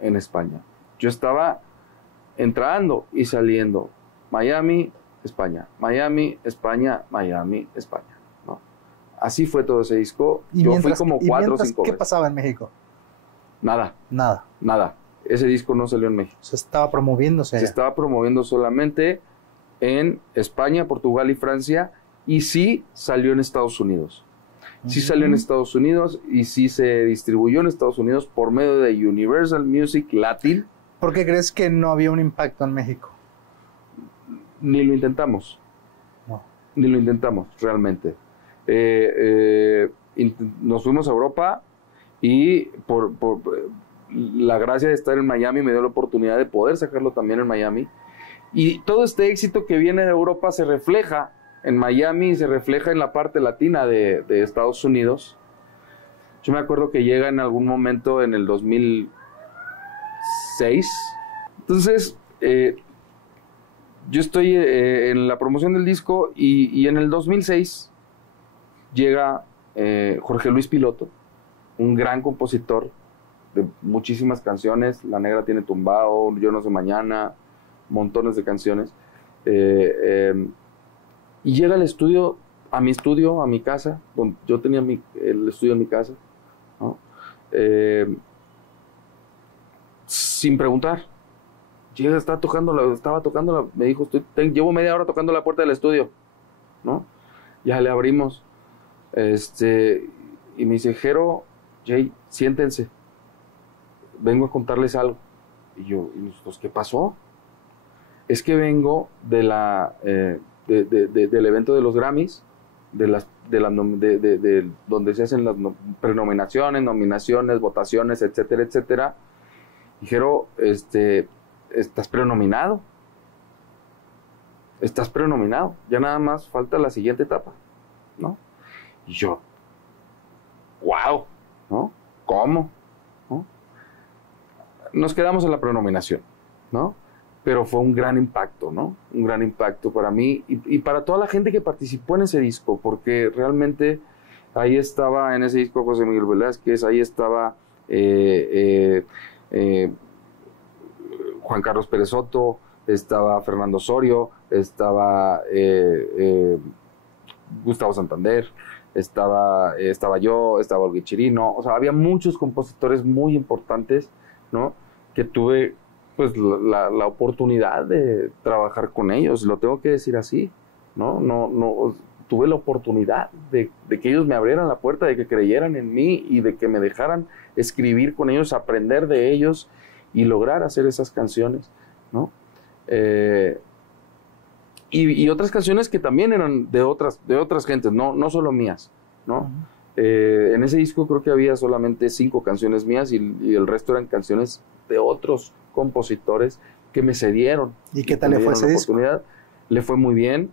en España. Yo estaba entrando y saliendo. Miami, España. Miami, España, Miami, España, ¿no? Así fue todo ese disco. Yo fui como 4 o 5 veces. ¿Qué pasaba en México? Nada. Nada. Ese disco no salió en México. Se estaba promoviéndose. Se estaba promoviendo solamente en España, Portugal y Francia, y sí salió en Estados Unidos. Sí salió en Estados Unidos y sí se distribuyó en Estados Unidos por medio de Universal Music Latin. ¿Por qué crees que no había un impacto en México? Ni lo intentamos. No. Ni lo intentamos, realmente. Nos fuimos a Europa y por la gracia de estar en Miami me dio la oportunidad de poder sacarlo también en Miami. Y todo este éxito que viene de Europa se refleja en Miami y se refleja en la parte latina de Estados Unidos. Yo me acuerdo que llega en algún momento en el 2006. Entonces, yo estoy en la promoción del disco y en el 2006 llega Jorge Luis Piloto, un gran compositor de muchísimas canciones. La Negra tiene tumbado, Yo no sé mañana, montones de canciones. Y llega al estudio, a mi casa, donde yo tenía el estudio en mi casa, ¿no? Sin preguntar. Llega, estaba tocando, me dijo, llevo media hora tocando la puerta del estudio, ¿no? Ya le abrimos. Y me dice, Jero, Jay, siéntense. Vengo a contarles algo. Y yo, ¿y nosotros qué pasó? Es que vengo de del evento de los Grammys, donde se hacen las prenominaciones, nominaciones, votaciones, etcétera, etcétera. Dijeron, estás prenominado. Ya nada más falta la siguiente etapa, ¿no? Y yo, wow, ¿no? ¿Cómo? ¿No? Nos quedamos en la prenominación, ¿no? pero fue un gran impacto, ¿no? Un gran impacto para mí y para toda la gente que participó en ese disco, porque realmente ahí estaba en ese disco José Miguel Velázquez, ahí estaba Juan Carlos Pérez Soto, estaba Fernando Osorio, estaba Gustavo Santander, estaba yo, estaba Olga Chirino, o sea, había muchos compositores muy importantes, ¿no? Que tuve pues la oportunidad de trabajar con ellos, lo tengo que decir así, ¿no? Tuve la oportunidad de que ellos me abrieran la puerta, de que creyeran en mí y de que me dejaran escribir con ellos, aprender de ellos y lograr hacer esas canciones, ¿no? Y otras canciones que también eran de otras gentes, no solo mías, ¿no? En ese disco creo que había solamente 5 canciones mías y el resto eran canciones de otros compositores que me cedieron. ¿Y qué tal le fue ese disco? Le fue muy bien,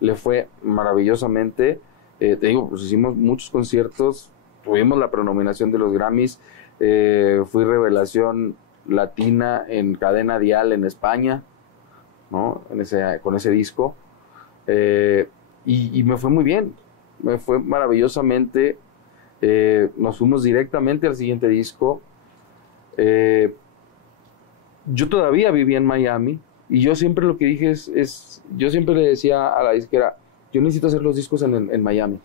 le fue maravillosamente. Te digo, pues hicimos muchos conciertos, tuvimos la prenominación de los Grammys, fui revelación latina en cadena dial en España, ¿no? Con ese disco, y me fue muy bien, me fue maravillosamente. Nos fuimos directamente al siguiente disco. Yo todavía vivía en Miami y yo siempre lo que dije yo siempre le decía a la disquera, yo necesito hacer los discos en Miami.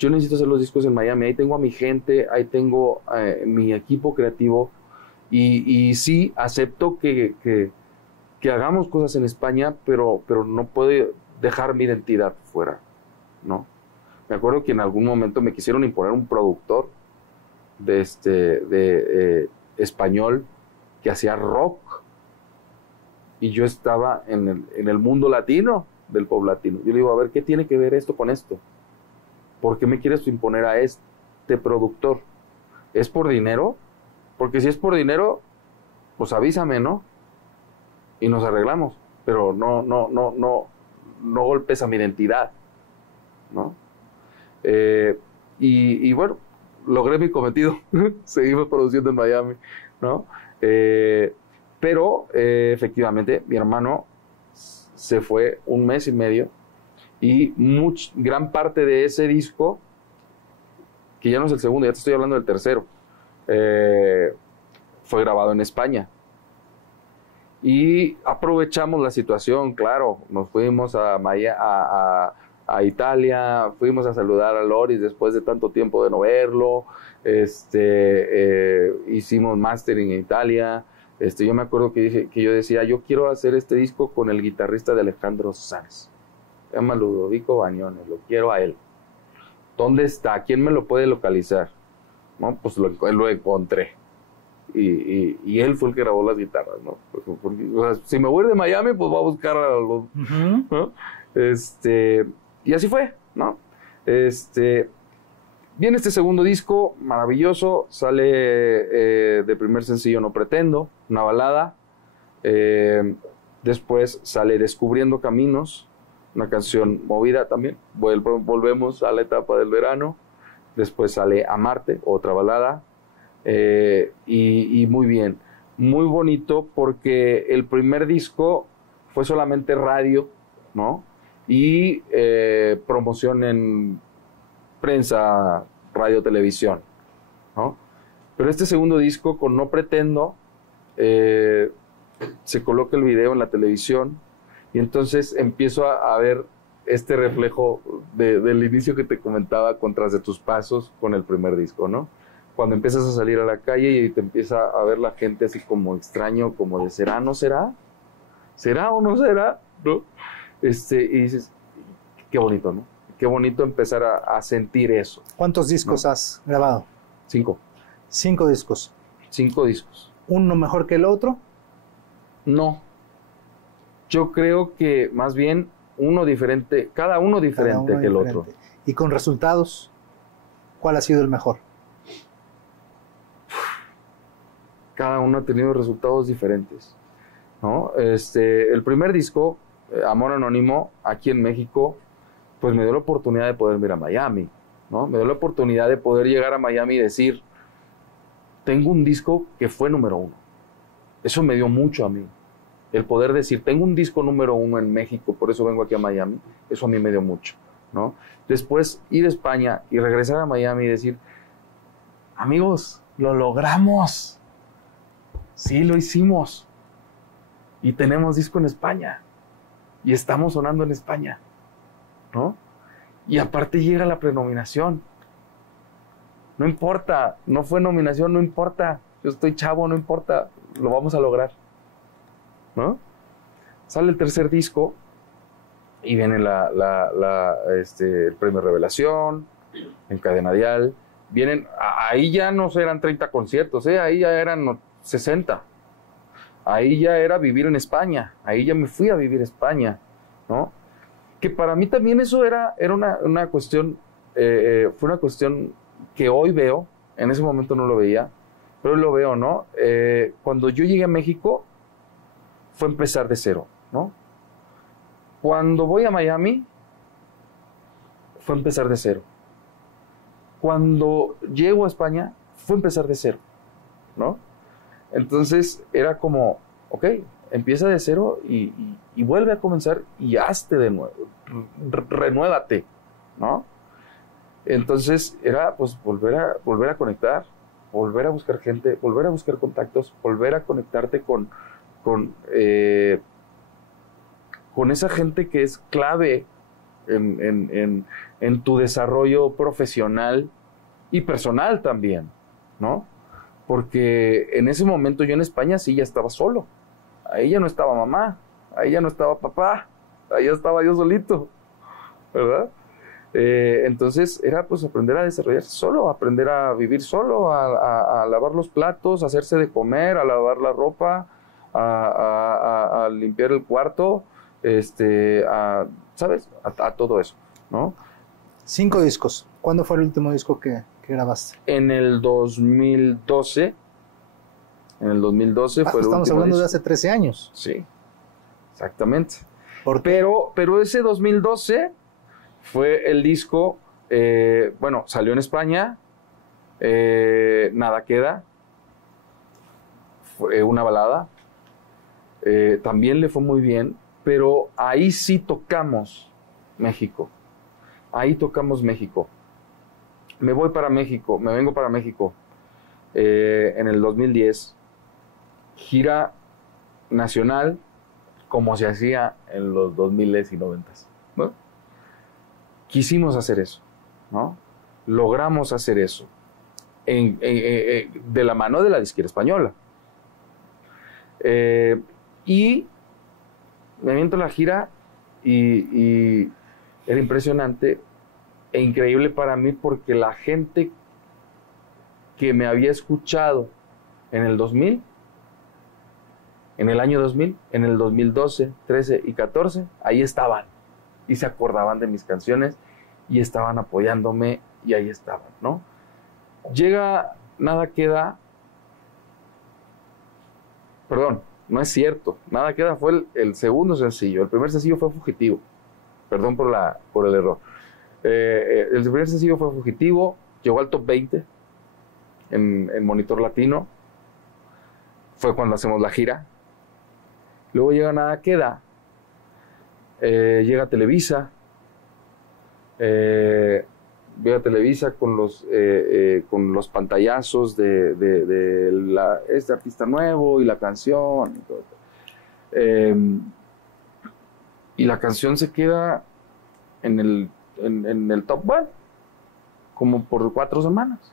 Yo necesito hacer los discos en Miami, ahí tengo a mi gente, ahí tengo mi equipo creativo y sí, acepto que hagamos cosas en España, pero no puedo dejar mi identidad fuera, ¿no? Me acuerdo que en algún momento me quisieron imponer un productor de español que hacía rock y yo estaba en el mundo latino, del pop latino. Yo le digo, a ver, ¿qué tiene que ver esto con esto? ¿Por qué me quieres imponer a este productor? ¿Es por dinero? Porque si es por dinero, pues avísame, ¿no? Y nos arreglamos, pero no golpes a mi identidad, ¿no? Y bueno, logré mi cometido, seguimos produciendo en Miami, ¿no? Pero efectivamente mi hermano se fue 1 mes y medio y gran parte de ese disco, que ya no es el segundo, ya te estoy hablando del tercero, fue grabado en España. Y aprovechamos la situación, claro, nos fuimos a Italia, fuimos a saludar a Loris después de tanto tiempo de no verlo, hicimos mastering en Italia. Yo me acuerdo que yo decía, yo quiero hacer este disco con el guitarrista de Alejandro Sanz, se llama Ludovico Bañones, lo quiero a él. ¿Dónde está? ¿Quién me lo puede localizar? No, pues lo encontré. Y él fue el que grabó las guitarras, ¿no? Porque, o sea, si me voy de Miami, pues voy a buscar a los... ¿no? Y así fue, ¿no? Viene este segundo disco, maravilloso, sale de primer sencillo No Pretendo, una balada. Después sale Descubriendo Caminos, una canción movida también. Volvemos a la etapa del verano. Después sale Amarte, otra balada. Y muy bien, muy bonito, porque el primer disco fue solamente radio, ¿no? Y promoción en prensa, radio, televisión, ¿no? Pero este segundo disco, con No Pretendo, se coloca el video en la televisión y entonces empiezo a ver este reflejo del inicio que te comentaba con Tras de tus pasos con el primer disco, ¿no? Cuando empiezas a salir a la calle y te empieza a ver la gente así como extraño, como de ¿será, no será? ¿Será o no será? ¿No? Y dices, qué bonito, ¿no? Qué bonito empezar a sentir eso. ¿Cuántos discos has grabado? 5. 5 discos. 5 discos. ¿Uno mejor que el otro? No. Yo creo que más bien uno diferente, cada uno diferente que el otro. ¿Y con resultados? ¿Cuál ha sido el mejor? Cada uno ha tenido resultados diferentes, ¿no? El primer disco, Amor Anónimo, aquí en México, pues me dio la oportunidad de poder ir a Miami, ¿no? Me dio la oportunidad de poder llegar a Miami y decir, tengo un disco que fue número 1, Eso me dio mucho a mí. El poder decir, tengo un disco número 1 en México, por eso vengo aquí a Miami, eso a mí me dio mucho, ¿no? Después ir a España y regresar a Miami y decir, amigos, lo logramos. Sí, lo hicimos. Y tenemos disco en España. Y estamos sonando en España, ¿no? Y aparte llega la prenominación. No importa, no fue nominación, no importa. Yo estoy chavo, no importa, lo vamos a lograr, ¿no? Sale el tercer disco y viene el premio Revelación, en Cadena Dial. Vienen, ahí ya no eran 30 conciertos, ahí ya eran 60. Ahí ya era vivir en España, ahí ya me fui a vivir a España, ¿no? Que para mí también eso era una cuestión, fue una cuestión que hoy veo, en ese momento no lo veía, pero hoy lo veo, ¿no? Cuando yo llegué a México, fue empezar de cero, ¿no? Cuando voy a Miami, fue empezar de cero. Cuando llego a España, fue empezar de cero, ¿no? Entonces era como, ok, empieza de cero y vuelve a comenzar y hazte de nuevo, renuévate, ¿no? Entonces era pues volver a conectar, volver a buscar gente, volver a buscar contactos, volver a conectarte con esa gente que es clave en tu desarrollo profesional y personal también, ¿no? Porque en ese momento yo en España sí ya estaba solo. Ahí ya no estaba mamá, ahí ya no estaba papá, ahí ya estaba yo solito, ¿verdad? Entonces era pues aprender a desarrollarse solo, aprender a vivir solo, a lavar los platos, a hacerse de comer, a lavar la ropa, a limpiar el cuarto, ¿sabes? A todo eso, ¿no? 5 discos. ¿Cuándo fue el último disco que grabaste? En el 2012. En el 2012 fue el último. Estamos hablando disco. de hace 13 años. Sí, exactamente. ¿Por qué? Pero ese 2012 fue el disco, bueno, salió en España, Nada Queda, fue una balada, también le fue muy bien, pero ahí sí tocamos México, ahí tocamos México. Me voy para México, me vengo para México en el 2010, gira nacional como se hacía en los 2000s y 90s, ¿no? Quisimos hacer eso, ¿no? Logramos hacer eso de la mano de la disquera española. Y me aviento la gira y era impresionante e increíble para mí porque la gente que me había escuchado en el 2000, en el año 2000, en el 2012, 13 y 14, ahí estaban y se acordaban de mis canciones y estaban apoyándome y ahí estaban, ¿no? Llega Nada Queda, perdón, no es cierto, Nada Queda fue el segundo sencillo, el primer sencillo fue Fugitivo, perdón por el error. El primer sencillo fue Fugitivo, llegó al top 20 en Monitor Latino, fue cuando hacemos la gira. Luego llega Nada Queda, llega Televisa, llega Televisa con los pantallazos de este artista nuevo y la canción y todo. Y la canción se queda en el top 1 como por 4 semanas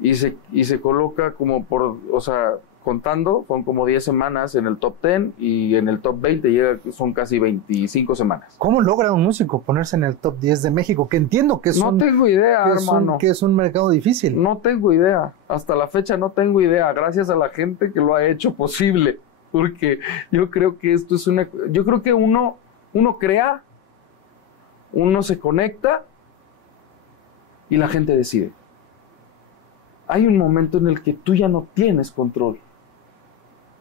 y se coloca como por, o sea, contando, son como 10 semanas en el top 10 y en el top 20 son casi 25 semanas. ¿Cómo logra un músico ponerse en el top 10 de México? Que entiendo que es no tengo idea, hermano. Que es un mercado difícil. No tengo idea. Hasta la fecha no tengo idea. Gracias a la gente que lo ha hecho posible. Porque yo creo que esto es yo creo que uno crea, uno se conecta y la gente decide. Hay un momento en el que tú ya no tienes control.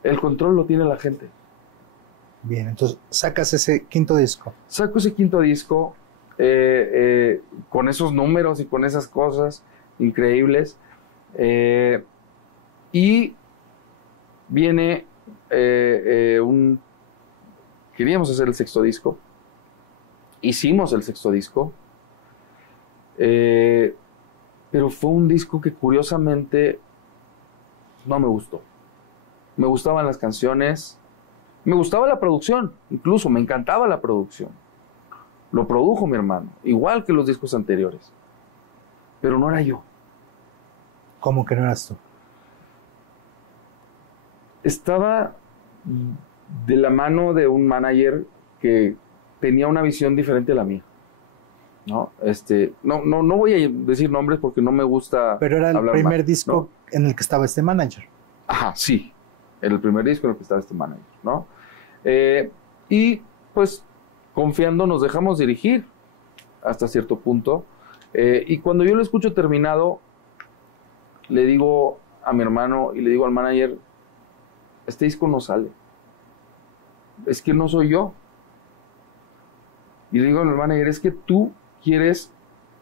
El control lo tiene la gente. Bien, entonces sacas ese quinto disco. Saco ese quinto disco con esos números y con esas cosas increíbles. Y viene queríamos hacer el sexto disco, hicimos el sexto disco, pero fue un disco que curiosamente no me gustó. Me gustaban las canciones, me gustaba la producción, incluso me encantaba la producción. Lo produjo mi hermano, igual que los discos anteriores, pero no era yo. ¿Cómo que no eras tú? Estaba de la mano de un manager que tenía una visión diferente a la mía, ¿no? No voy a decir nombres porque no me gusta. Pero era el primer mal, disco, ¿no?, en el que estaba este manager. Ajá, sí, era el primer disco en el que estaba este manager, ¿no? Y pues confiando nos dejamos dirigir hasta cierto punto, y cuando yo lo escucho terminado, le digo a mi hermano y le digo al manager, este disco no sale, es que no soy yo. Y le digo al manager, es que tú quieres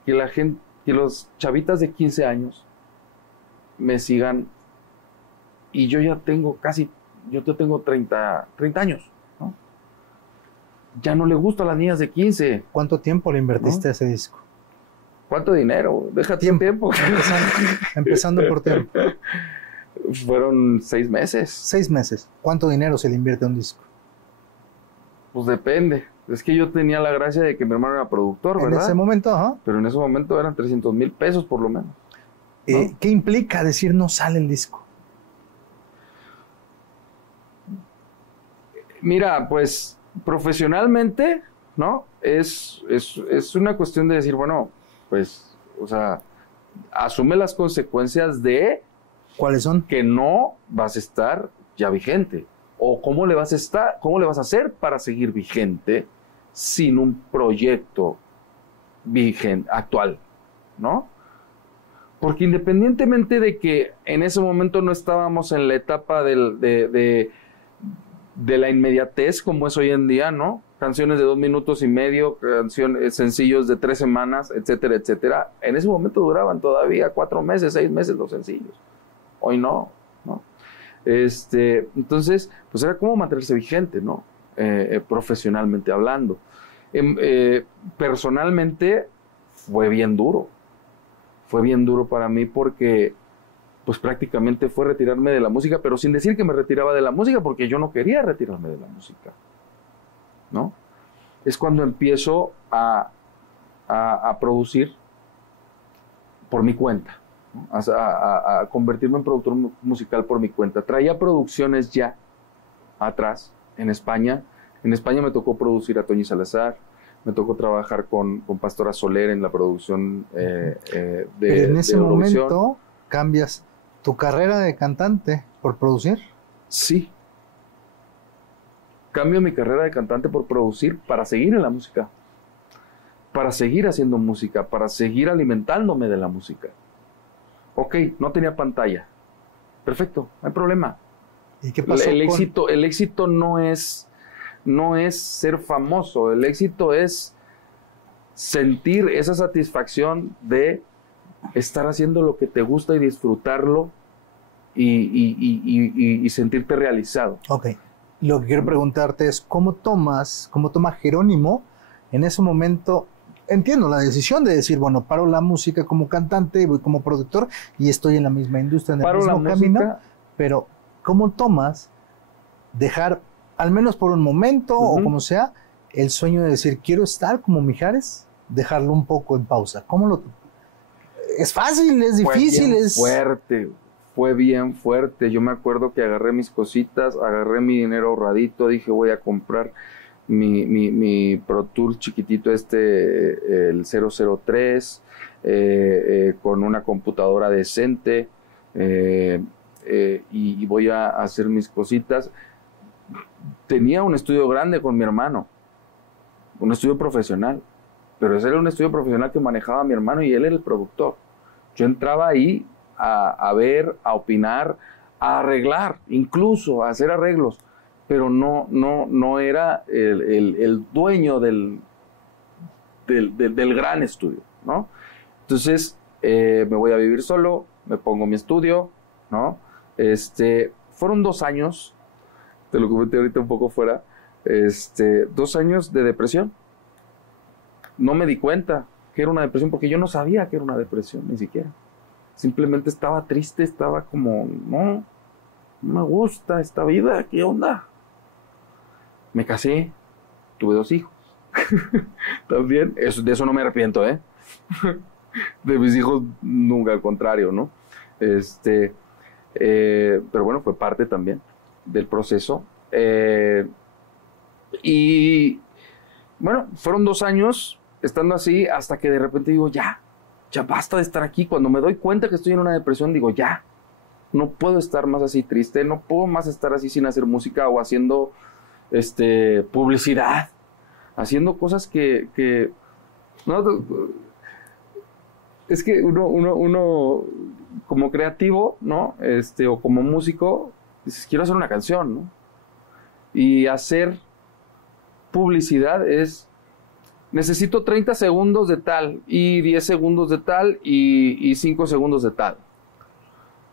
que la gente, que los chavitas de 15 años me sigan, y yo ya tengo yo tengo 30 años, ¿no? Ya no le gusta a las niñas de 15. ¿Cuánto tiempo le invertiste a ese disco? ¿Cuánto dinero? Déjate tiempo. Empezando por tiempo. Fueron 6 meses. 6 meses. ¿Cuánto dinero se le invierte a un disco? Pues depende. Es que yo tenía la gracia de que mi hermano era productor, ¿verdad? En ese momento, ajá. Pero en ese momento eran 300,000 pesos por lo menos, ¿no? ¿Qué implica decir no sale el disco? Mira, pues profesionalmente, ¿no? Es una cuestión de decir, bueno, pues, o sea, asume las consecuencias de... ¿Cuáles son? Que no vas a estar ya vigente. O cómo le vas a hacer para seguir vigente sin un proyecto vigente, actual, ¿no? Porque independientemente de que en ese momento no estábamos en la etapa de la inmediatez como es hoy en día, ¿no? Canciones de 2 minutos y medio, sencillos de 3 semanas, etcétera, etcétera. En ese momento duraban todavía 4 meses, 6 meses los sencillos. Hoy no, ¿no? Entonces, pues era como mantenerse vigente, ¿no? Profesionalmente hablando. Personalmente fue bien duro. Fue bien duro para mí porque pues prácticamente fue retirarme de la música, pero sin decir que me retiraba de la música, porque yo no quería retirarme de la música, ¿no? Es cuando empiezo a producir por mi cuenta, ¿no? A convertirme en productor musical por mi cuenta. Traía producciones ya atrás en España. En España me tocó producir a Toñi Salazar, me tocó trabajar con Pastora Soler en la producción de Pero en ese Eurovisión. momento cambias tu carrera de cantante por producir. Sí. Cambio mi carrera de cantante por producir para seguir en la música, para seguir haciendo música, para seguir alimentándome de la música. Ok, no tenía pantalla. Perfecto, no hay problema. ¿Y qué pasó? El éxito no es ser famoso. El éxito es sentir esa satisfacción de estar haciendo lo que te gusta y disfrutarlo y sentirte realizado. Ok. Lo que quiero preguntarte es, ¿cómo toma Jerónimo en ese momento? Entiendo la decisión de decir, bueno, paro la música como cantante, voy como productor y estoy en la misma industria, en el mismo camino, pero ¿cómo tomas dejar, al menos por un momento o como sea, el sueño de decir, quiero estar como Mijares, dejarlo un poco en pausa? ¿Es fácil? ¿Es difícil? Fue bien fuerte. Yo me acuerdo que agarré mis cositas, agarré mi dinero ahorradito, dije voy a comprar mi Pro Tool chiquitito el 003, con una computadora decente, y voy a hacer mis cositas. Tenía un estudio grande con mi hermano, un estudio profesional, pero ese era un estudio profesional que manejaba mi hermano y él era el productor. Yo entraba ahí a ver, a opinar, a arreglar, incluso a hacer arreglos, pero no era el dueño del gran estudio, ¿no? Entonces me voy a vivir solo, me pongo mi estudio, ¿no? fueron 2 años, te lo comenté ahorita un poco fuera, 2 años de depresión. No me di cuenta que era una depresión porque yo no sabía que era una depresión, ni siquiera. Simplemente estaba triste, estaba como, no me gusta esta vida, ¿qué onda? Me casé, tuve 2 hijos. También, de eso no me arrepiento, ¿eh? De mis hijos nunca, al contrario, ¿no? Pero bueno, fue parte también del proceso. Y bueno, fueron 2 años estando así hasta que de repente digo, ya basta de estar aquí. Cuando me doy cuenta que estoy en una depresión, digo, ya, no puedo estar más así triste, no puedo más estar así sin hacer música o haciendo publicidad, haciendo cosas que no, es que uno como creativo, ¿no? O como músico, dices, quiero hacer una canción, ¿no? Y hacer publicidad es, necesito 30 segundos de tal, y 10 segundos de tal, y 5 segundos de tal.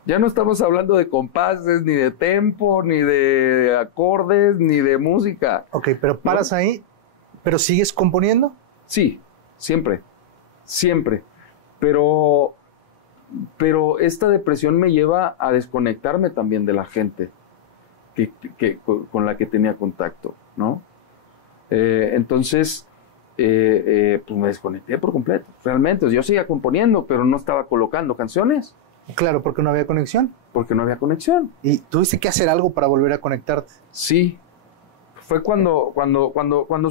Ya no estamos hablando de compases, ni de tempo, ni de acordes, ni de música. Ok, pero paras ahí, ¿pero sigues componiendo? Sí, siempre. Pero esta depresión me lleva a desconectarme también de la gente con la que tenía contacto, ¿no? Entonces, pues me desconecté por completo. Realmente, yo seguía componiendo, pero no estaba colocando canciones. Claro, porque no había conexión. Porque no había conexión. ¿Y tuviste que hacer algo para volver a conectarte? Sí. Fue cuando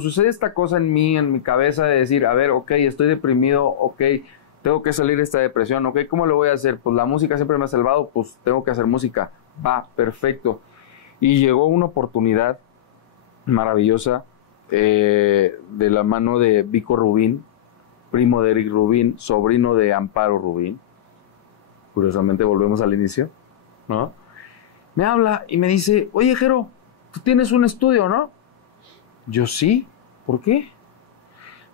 sucede esta cosa en mi cabeza de decir, a ver, ok, estoy deprimido, ok, tengo que salir de esta depresión, ok, ¿cómo lo voy a hacer? Pues la música siempre me ha salvado, pues tengo que hacer música. Va, perfecto. Y llegó una oportunidad maravillosa de la mano de Vico Rubín, primo de Eric Rubín, sobrino de Amparo Rubín. Curiosamente volvemos al inicio, ¿no? Me habla y me dice, oye, Jero, tú tienes un estudio, ¿no? Yo sí, ¿por qué?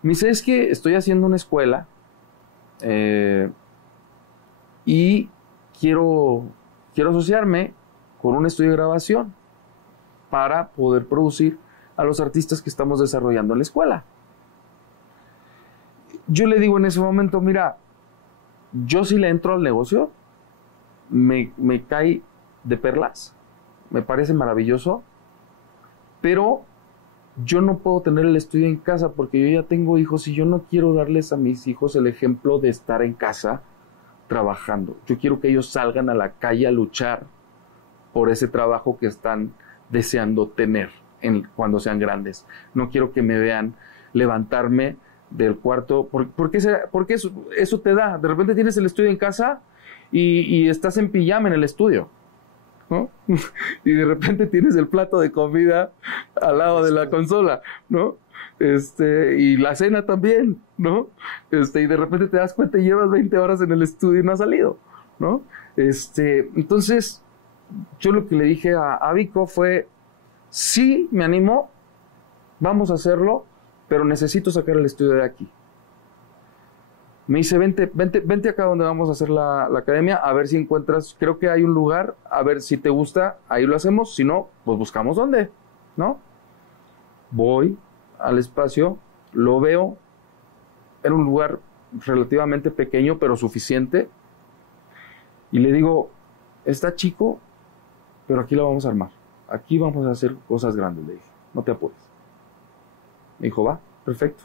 Me dice, es que estoy haciendo una escuela y quiero asociarme con un estudio de grabación para poder producir a los artistas que estamos desarrollando en la escuela. Yo le digo en ese momento, mira, yo sí le entro al negocio, me cae de perlas, me parece maravilloso, pero yo no puedo tener el estudio en casa porque yo ya tengo hijos y yo no quiero darles a mis hijos el ejemplo de estar en casa trabajando. Yo quiero que ellos salgan a la calle a luchar por ese trabajo que están deseando tener cuando sean grandes. No quiero que me vean levantarme del cuarto, porque eso te da, de repente tienes el estudio en casa y estás en pijama en el estudio, ¿no? Y de repente tienes el plato de comida al lado de la consola, ¿no? Y la cena también, ¿no? Y de repente te das cuenta y llevas 20 horas en el estudio y no has salido, ¿no? Entonces, yo lo que le dije a Vico fue, sí, me animo, vamos a hacerlo, pero necesito sacar el estudio de aquí. Me dice, vente acá donde vamos a hacer la academia, a ver si encuentras, creo que hay un lugar, a ver si te gusta, ahí lo hacemos, si no, pues buscamos dónde, ¿no? Voy al espacio, lo veo, era un lugar relativamente pequeño, pero suficiente, y le digo, está chico, pero aquí lo vamos a armar, aquí vamos a hacer cosas grandes, le dije, no te apures. Me dijo, va, perfecto.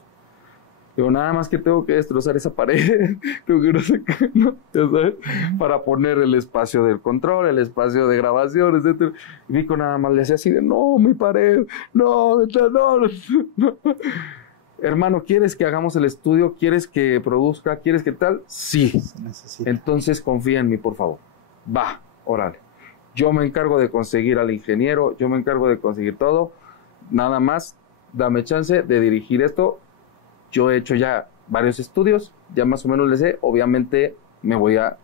Digo, nada más que tengo que destrozar esa pared, tengo que no sé qué, ¿no? ¿Ya sabes? Para poner el espacio del control, el espacio de grabación, etc. Y Vico nada más le hacía así de, no, mi pared, no. Hermano, ¿quieres que hagamos el estudio? ¿Quieres que produzca? ¿Quieres que tal? Sí. Entonces confía en mí, por favor. Va, órale. Yo me encargo de conseguir al ingeniero, yo me encargo de conseguir todo. Nada más, dame chance de dirigir esto. Yo he hecho ya varios estudios, ya más o menos le sé. Obviamente me voy a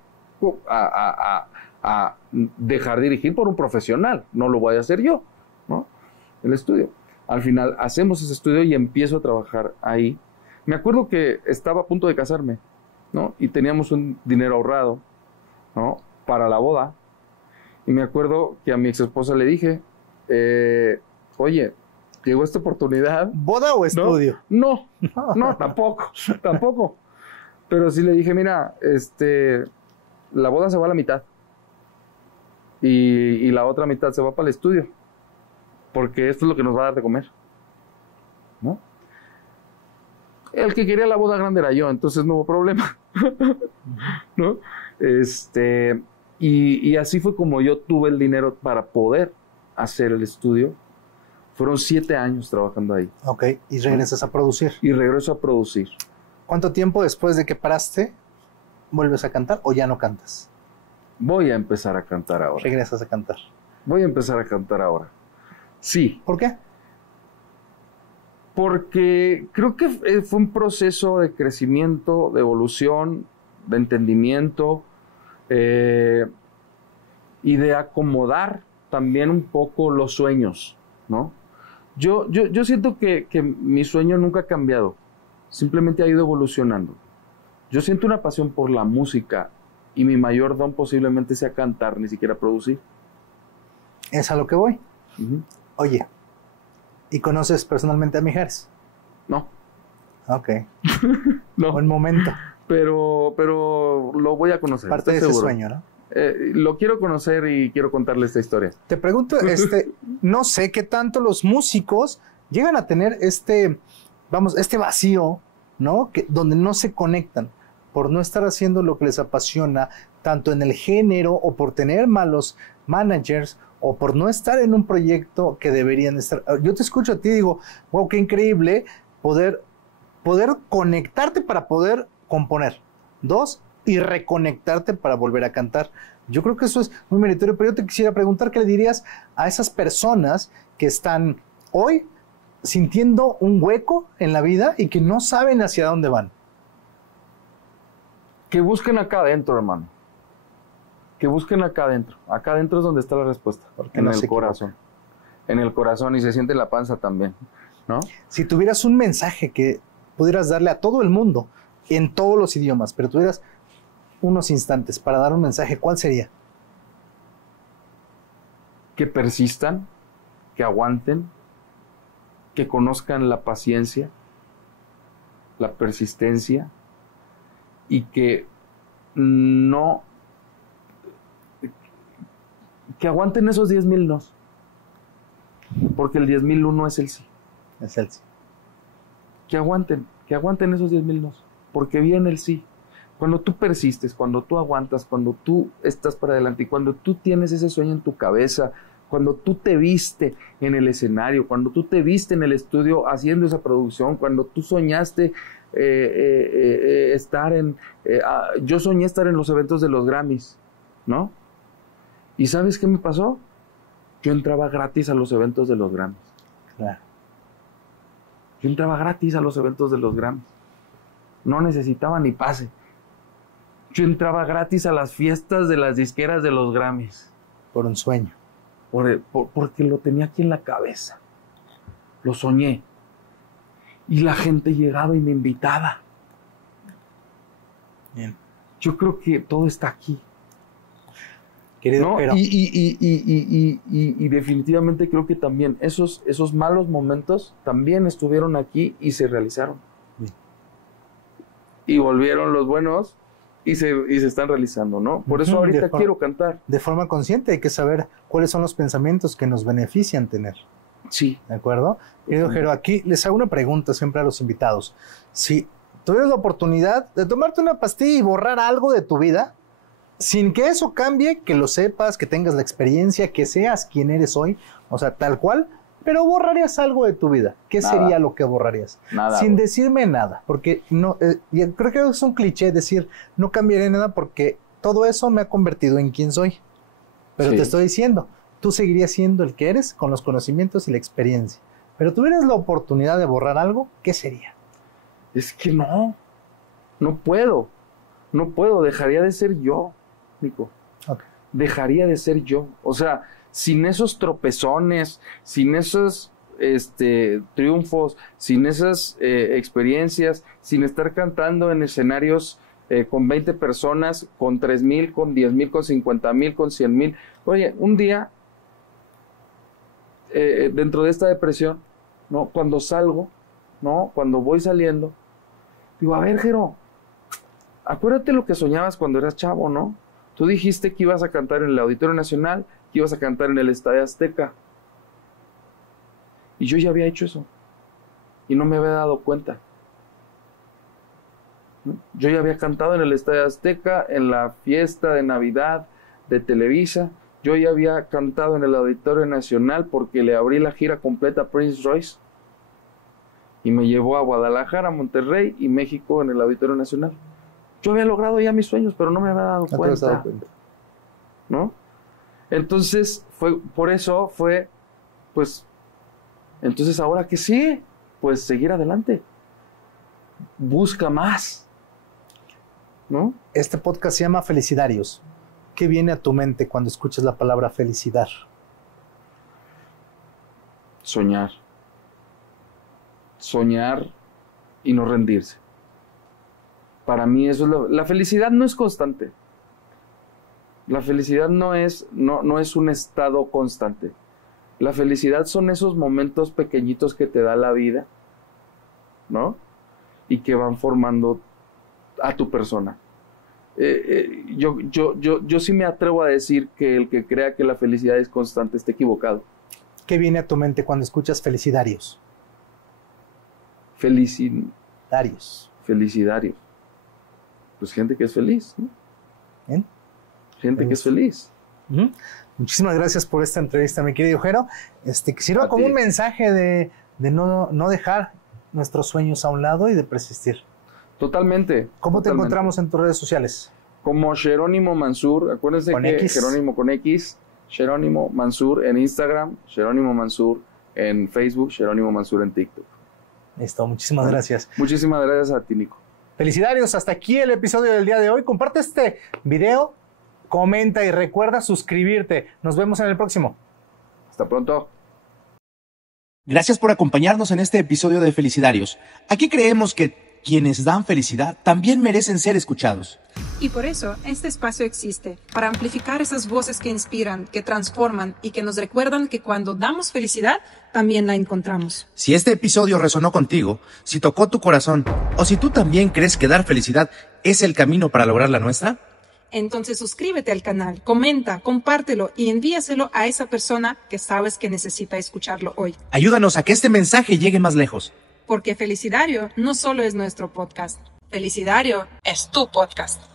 dejar dirigir por un profesional, no lo voy a hacer yo, ¿no? El estudio. Al final hacemos ese estudio y empiezo a trabajar ahí. Me acuerdo que estaba a punto de casarme, ¿no? Y teníamos un dinero ahorrado, ¿no? Para la boda. Y Y me acuerdo que a mi ex esposa le dije, oye, llegó esta oportunidad. ¿Boda o estudio? No, tampoco. Pero sí le dije, mira, la boda se va a la mitad. Y la otra mitad se va para el estudio. Porque esto es lo que nos va a dar de comer. ¿No? El que quería la boda grande era yo, entonces no hubo problema. ¿No? Y así fue como yo tuve el dinero para poder hacer el estudio. Fueron 7 años trabajando ahí. Ok, y regresas a producir. Y regreso a producir. ¿Cuánto tiempo después de que paraste vuelves a cantar o ya no cantas? Voy a empezar a cantar ahora. Regresas a cantar. Voy a empezar a cantar ahora. Sí. ¿Por qué? Porque creo que fue un proceso de crecimiento, de evolución, de entendimiento y de acomodar también un poco los sueños, ¿no? Yo siento que mi sueño nunca ha cambiado, simplemente ha ido evolucionando. Yo siento una pasión por la música y mi mayor don posiblemente sea cantar, ni siquiera producir. Es a lo que voy. Uh-huh. Oye, ¿y conoces personalmente a Mijares? No. Ok. No. Buen momento. Pero lo voy a conocer. Parte de ese sueño, ¿no? Lo quiero conocer y quiero contarle esta historia. Te pregunto, no sé qué tanto los músicos llegan a tener este vacío, ¿no? Donde no se conectan por no estar haciendo lo que les apasiona, tanto en el género o por tener malos managers o por no estar en un proyecto que deberían estar. Yo te escucho a ti y digo, wow, qué increíble poder conectarte para poder componer. 2, y reconectarte para volver a cantar. Yo creo que eso es muy meritorio, pero yo te quisiera preguntar qué le dirías a esas personas que están hoy sintiendo un hueco en la vida y que no saben hacia dónde van. Que busquen acá adentro, hermano. Que busquen acá adentro. Acá adentro es donde está la respuesta. En el corazón. En el corazón, y se siente en la panza también, ¿no? Si tuvieras un mensaje que pudieras darle a todo el mundo, en todos los idiomas, pero tuvieras unos instantes para dar un mensaje, ¿cuál sería? Que persistan, que aguanten, que conozcan la paciencia, la persistencia, y que no... que aguanten esos 10,000 nos. Porque el 10,001 es el sí. Es el sí. Que aguanten esos 10,000 nos. Porque viene el sí. Cuando tú persistes, cuando tú aguantas, cuando tú estás para adelante y cuando tú tienes ese sueño en tu cabeza, cuando tú te viste en el escenario, cuando tú te viste en el estudio haciendo esa producción, cuando tú soñaste estar en... yo soñé estar en los eventos de los Grammys, ¿no? ¿Y sabes qué me pasó? Yo entraba gratis a los eventos de los Grammys. Claro. Yo entraba gratis a los eventos de los Grammys. No necesitaba ni pase. Yo entraba gratis a las fiestas de las disqueras de los Grammys. Por un sueño. Porque lo tenía aquí en la cabeza. Lo soñé. Y la gente llegaba y me invitaba. Bien. Yo creo que todo está aquí. Querido, ¿no? pero... Y definitivamente creo que también esos malos momentos también estuvieron aquí y se realizaron. Bien. Y volvieron los buenos y se están realizando, ¿no? Por eso ahorita quiero cantar. De forma consciente hay que saber cuáles son los pensamientos que nos benefician tener. Sí. ¿De acuerdo? Querido Jero, aquí les hago una pregunta siempre a los invitados. Si tuvieras la oportunidad de tomarte una pastilla y borrar algo de tu vida, sin que eso cambie, que lo sepas, que tengas la experiencia, que seas quien eres hoy, o sea, tal cual, pero borrarías algo de tu vida. ¿Qué Nada. sería lo que borrarías? Nada. Sin decirme nada, porque no, yo creo que es un cliché decir, no cambiaré nada porque todo eso me ha convertido en quien soy. Pero Sí. te estoy diciendo, tú seguirías siendo el que eres con los conocimientos y la experiencia. Pero tuvieras la oportunidad de borrar algo, ¿qué sería? Es que no puedo, dejaría de ser yo, Nico. Okay. Dejaría de ser yo. O sea, sin esos tropezones, sin esos triunfos, sin esas experiencias, sin estar cantando en escenarios con 20 personas, con 3,000, con 10,000, con 50,000, con 100,000. Oye, un día, dentro de esta depresión, ¿no? Cuando salgo, ¿no? Cuando voy saliendo, digo, a ver, Jero, acuérdate lo que soñabas cuando eras chavo, ¿no? Tú dijiste que ibas a cantar en el Auditorio Nacional, que ibas a cantar en el Estadio Azteca. Y yo ya había hecho eso. Y no me había dado cuenta. Yo ya había cantado en el Estadio Azteca, en la fiesta de Navidad de Televisa. Yo ya había cantado en el Auditorio Nacional porque le abrí la gira completa a Prince Royce. Y me llevó a Guadalajara, Monterrey y México en el Auditorio Nacional. Yo había logrado ya mis sueños, pero no me había dado cuenta. ¿No? Entonces, entonces ahora que sí, pues seguir adelante. Busca más. ¿No? Este podcast se llama Felicidarios. ¿Qué viene a tu mente cuando escuchas la palabra felicidad? Soñar. Soñar y no rendirse. Para mí eso es la felicidad no es constante. La felicidad no es un estado constante. La felicidad son esos momentos pequeñitos que te da la vida, ¿no? Y que van formando a tu persona. Yo sí me atrevo a decir que el que crea que la felicidad es constante está equivocado. ¿Qué viene a tu mente cuando escuchas felicidarios? Felicidarios. Pues gente que es feliz, ¿no? ¿Bien? Gente que es feliz. Uh-huh. Muchísimas gracias por esta entrevista, mi querido Jero. Que sirva como un mensaje de no dejar nuestros sueños a un lado y de persistir. Totalmente. ¿Cómo te encontramos en tus redes sociales? Como Jerónimo Mansur. Acuérdense con que X. Jerónimo con X. Jerónimo Mansur en Instagram. Jerónimo Mansur en Facebook. Jerónimo Mansur en TikTok. Listo, muchísimas gracias. Muchísimas gracias a ti, Nico. Felicidarios, hasta aquí el episodio del día de hoy. Comparte este video, comenta y recuerda suscribirte. Nos vemos en el próximo. Hasta pronto. Gracias por acompañarnos en este episodio de Felicidarios. Aquí creemos que quienes dan felicidad también merecen ser escuchados. Y por eso este espacio existe, para amplificar esas voces que inspiran, que transforman y que nos recuerdan que cuando damos felicidad, también la encontramos. Si este episodio resonó contigo, si tocó tu corazón, o si tú también crees que dar felicidad es el camino para lograr la nuestra, entonces suscríbete al canal, comenta, compártelo y envíaselo a esa persona que sabes que necesita escucharlo hoy. ayúdanos a que este mensaje llegue más lejos. Porque Felicidario no solo es nuestro podcast. Felicidario es tu podcast.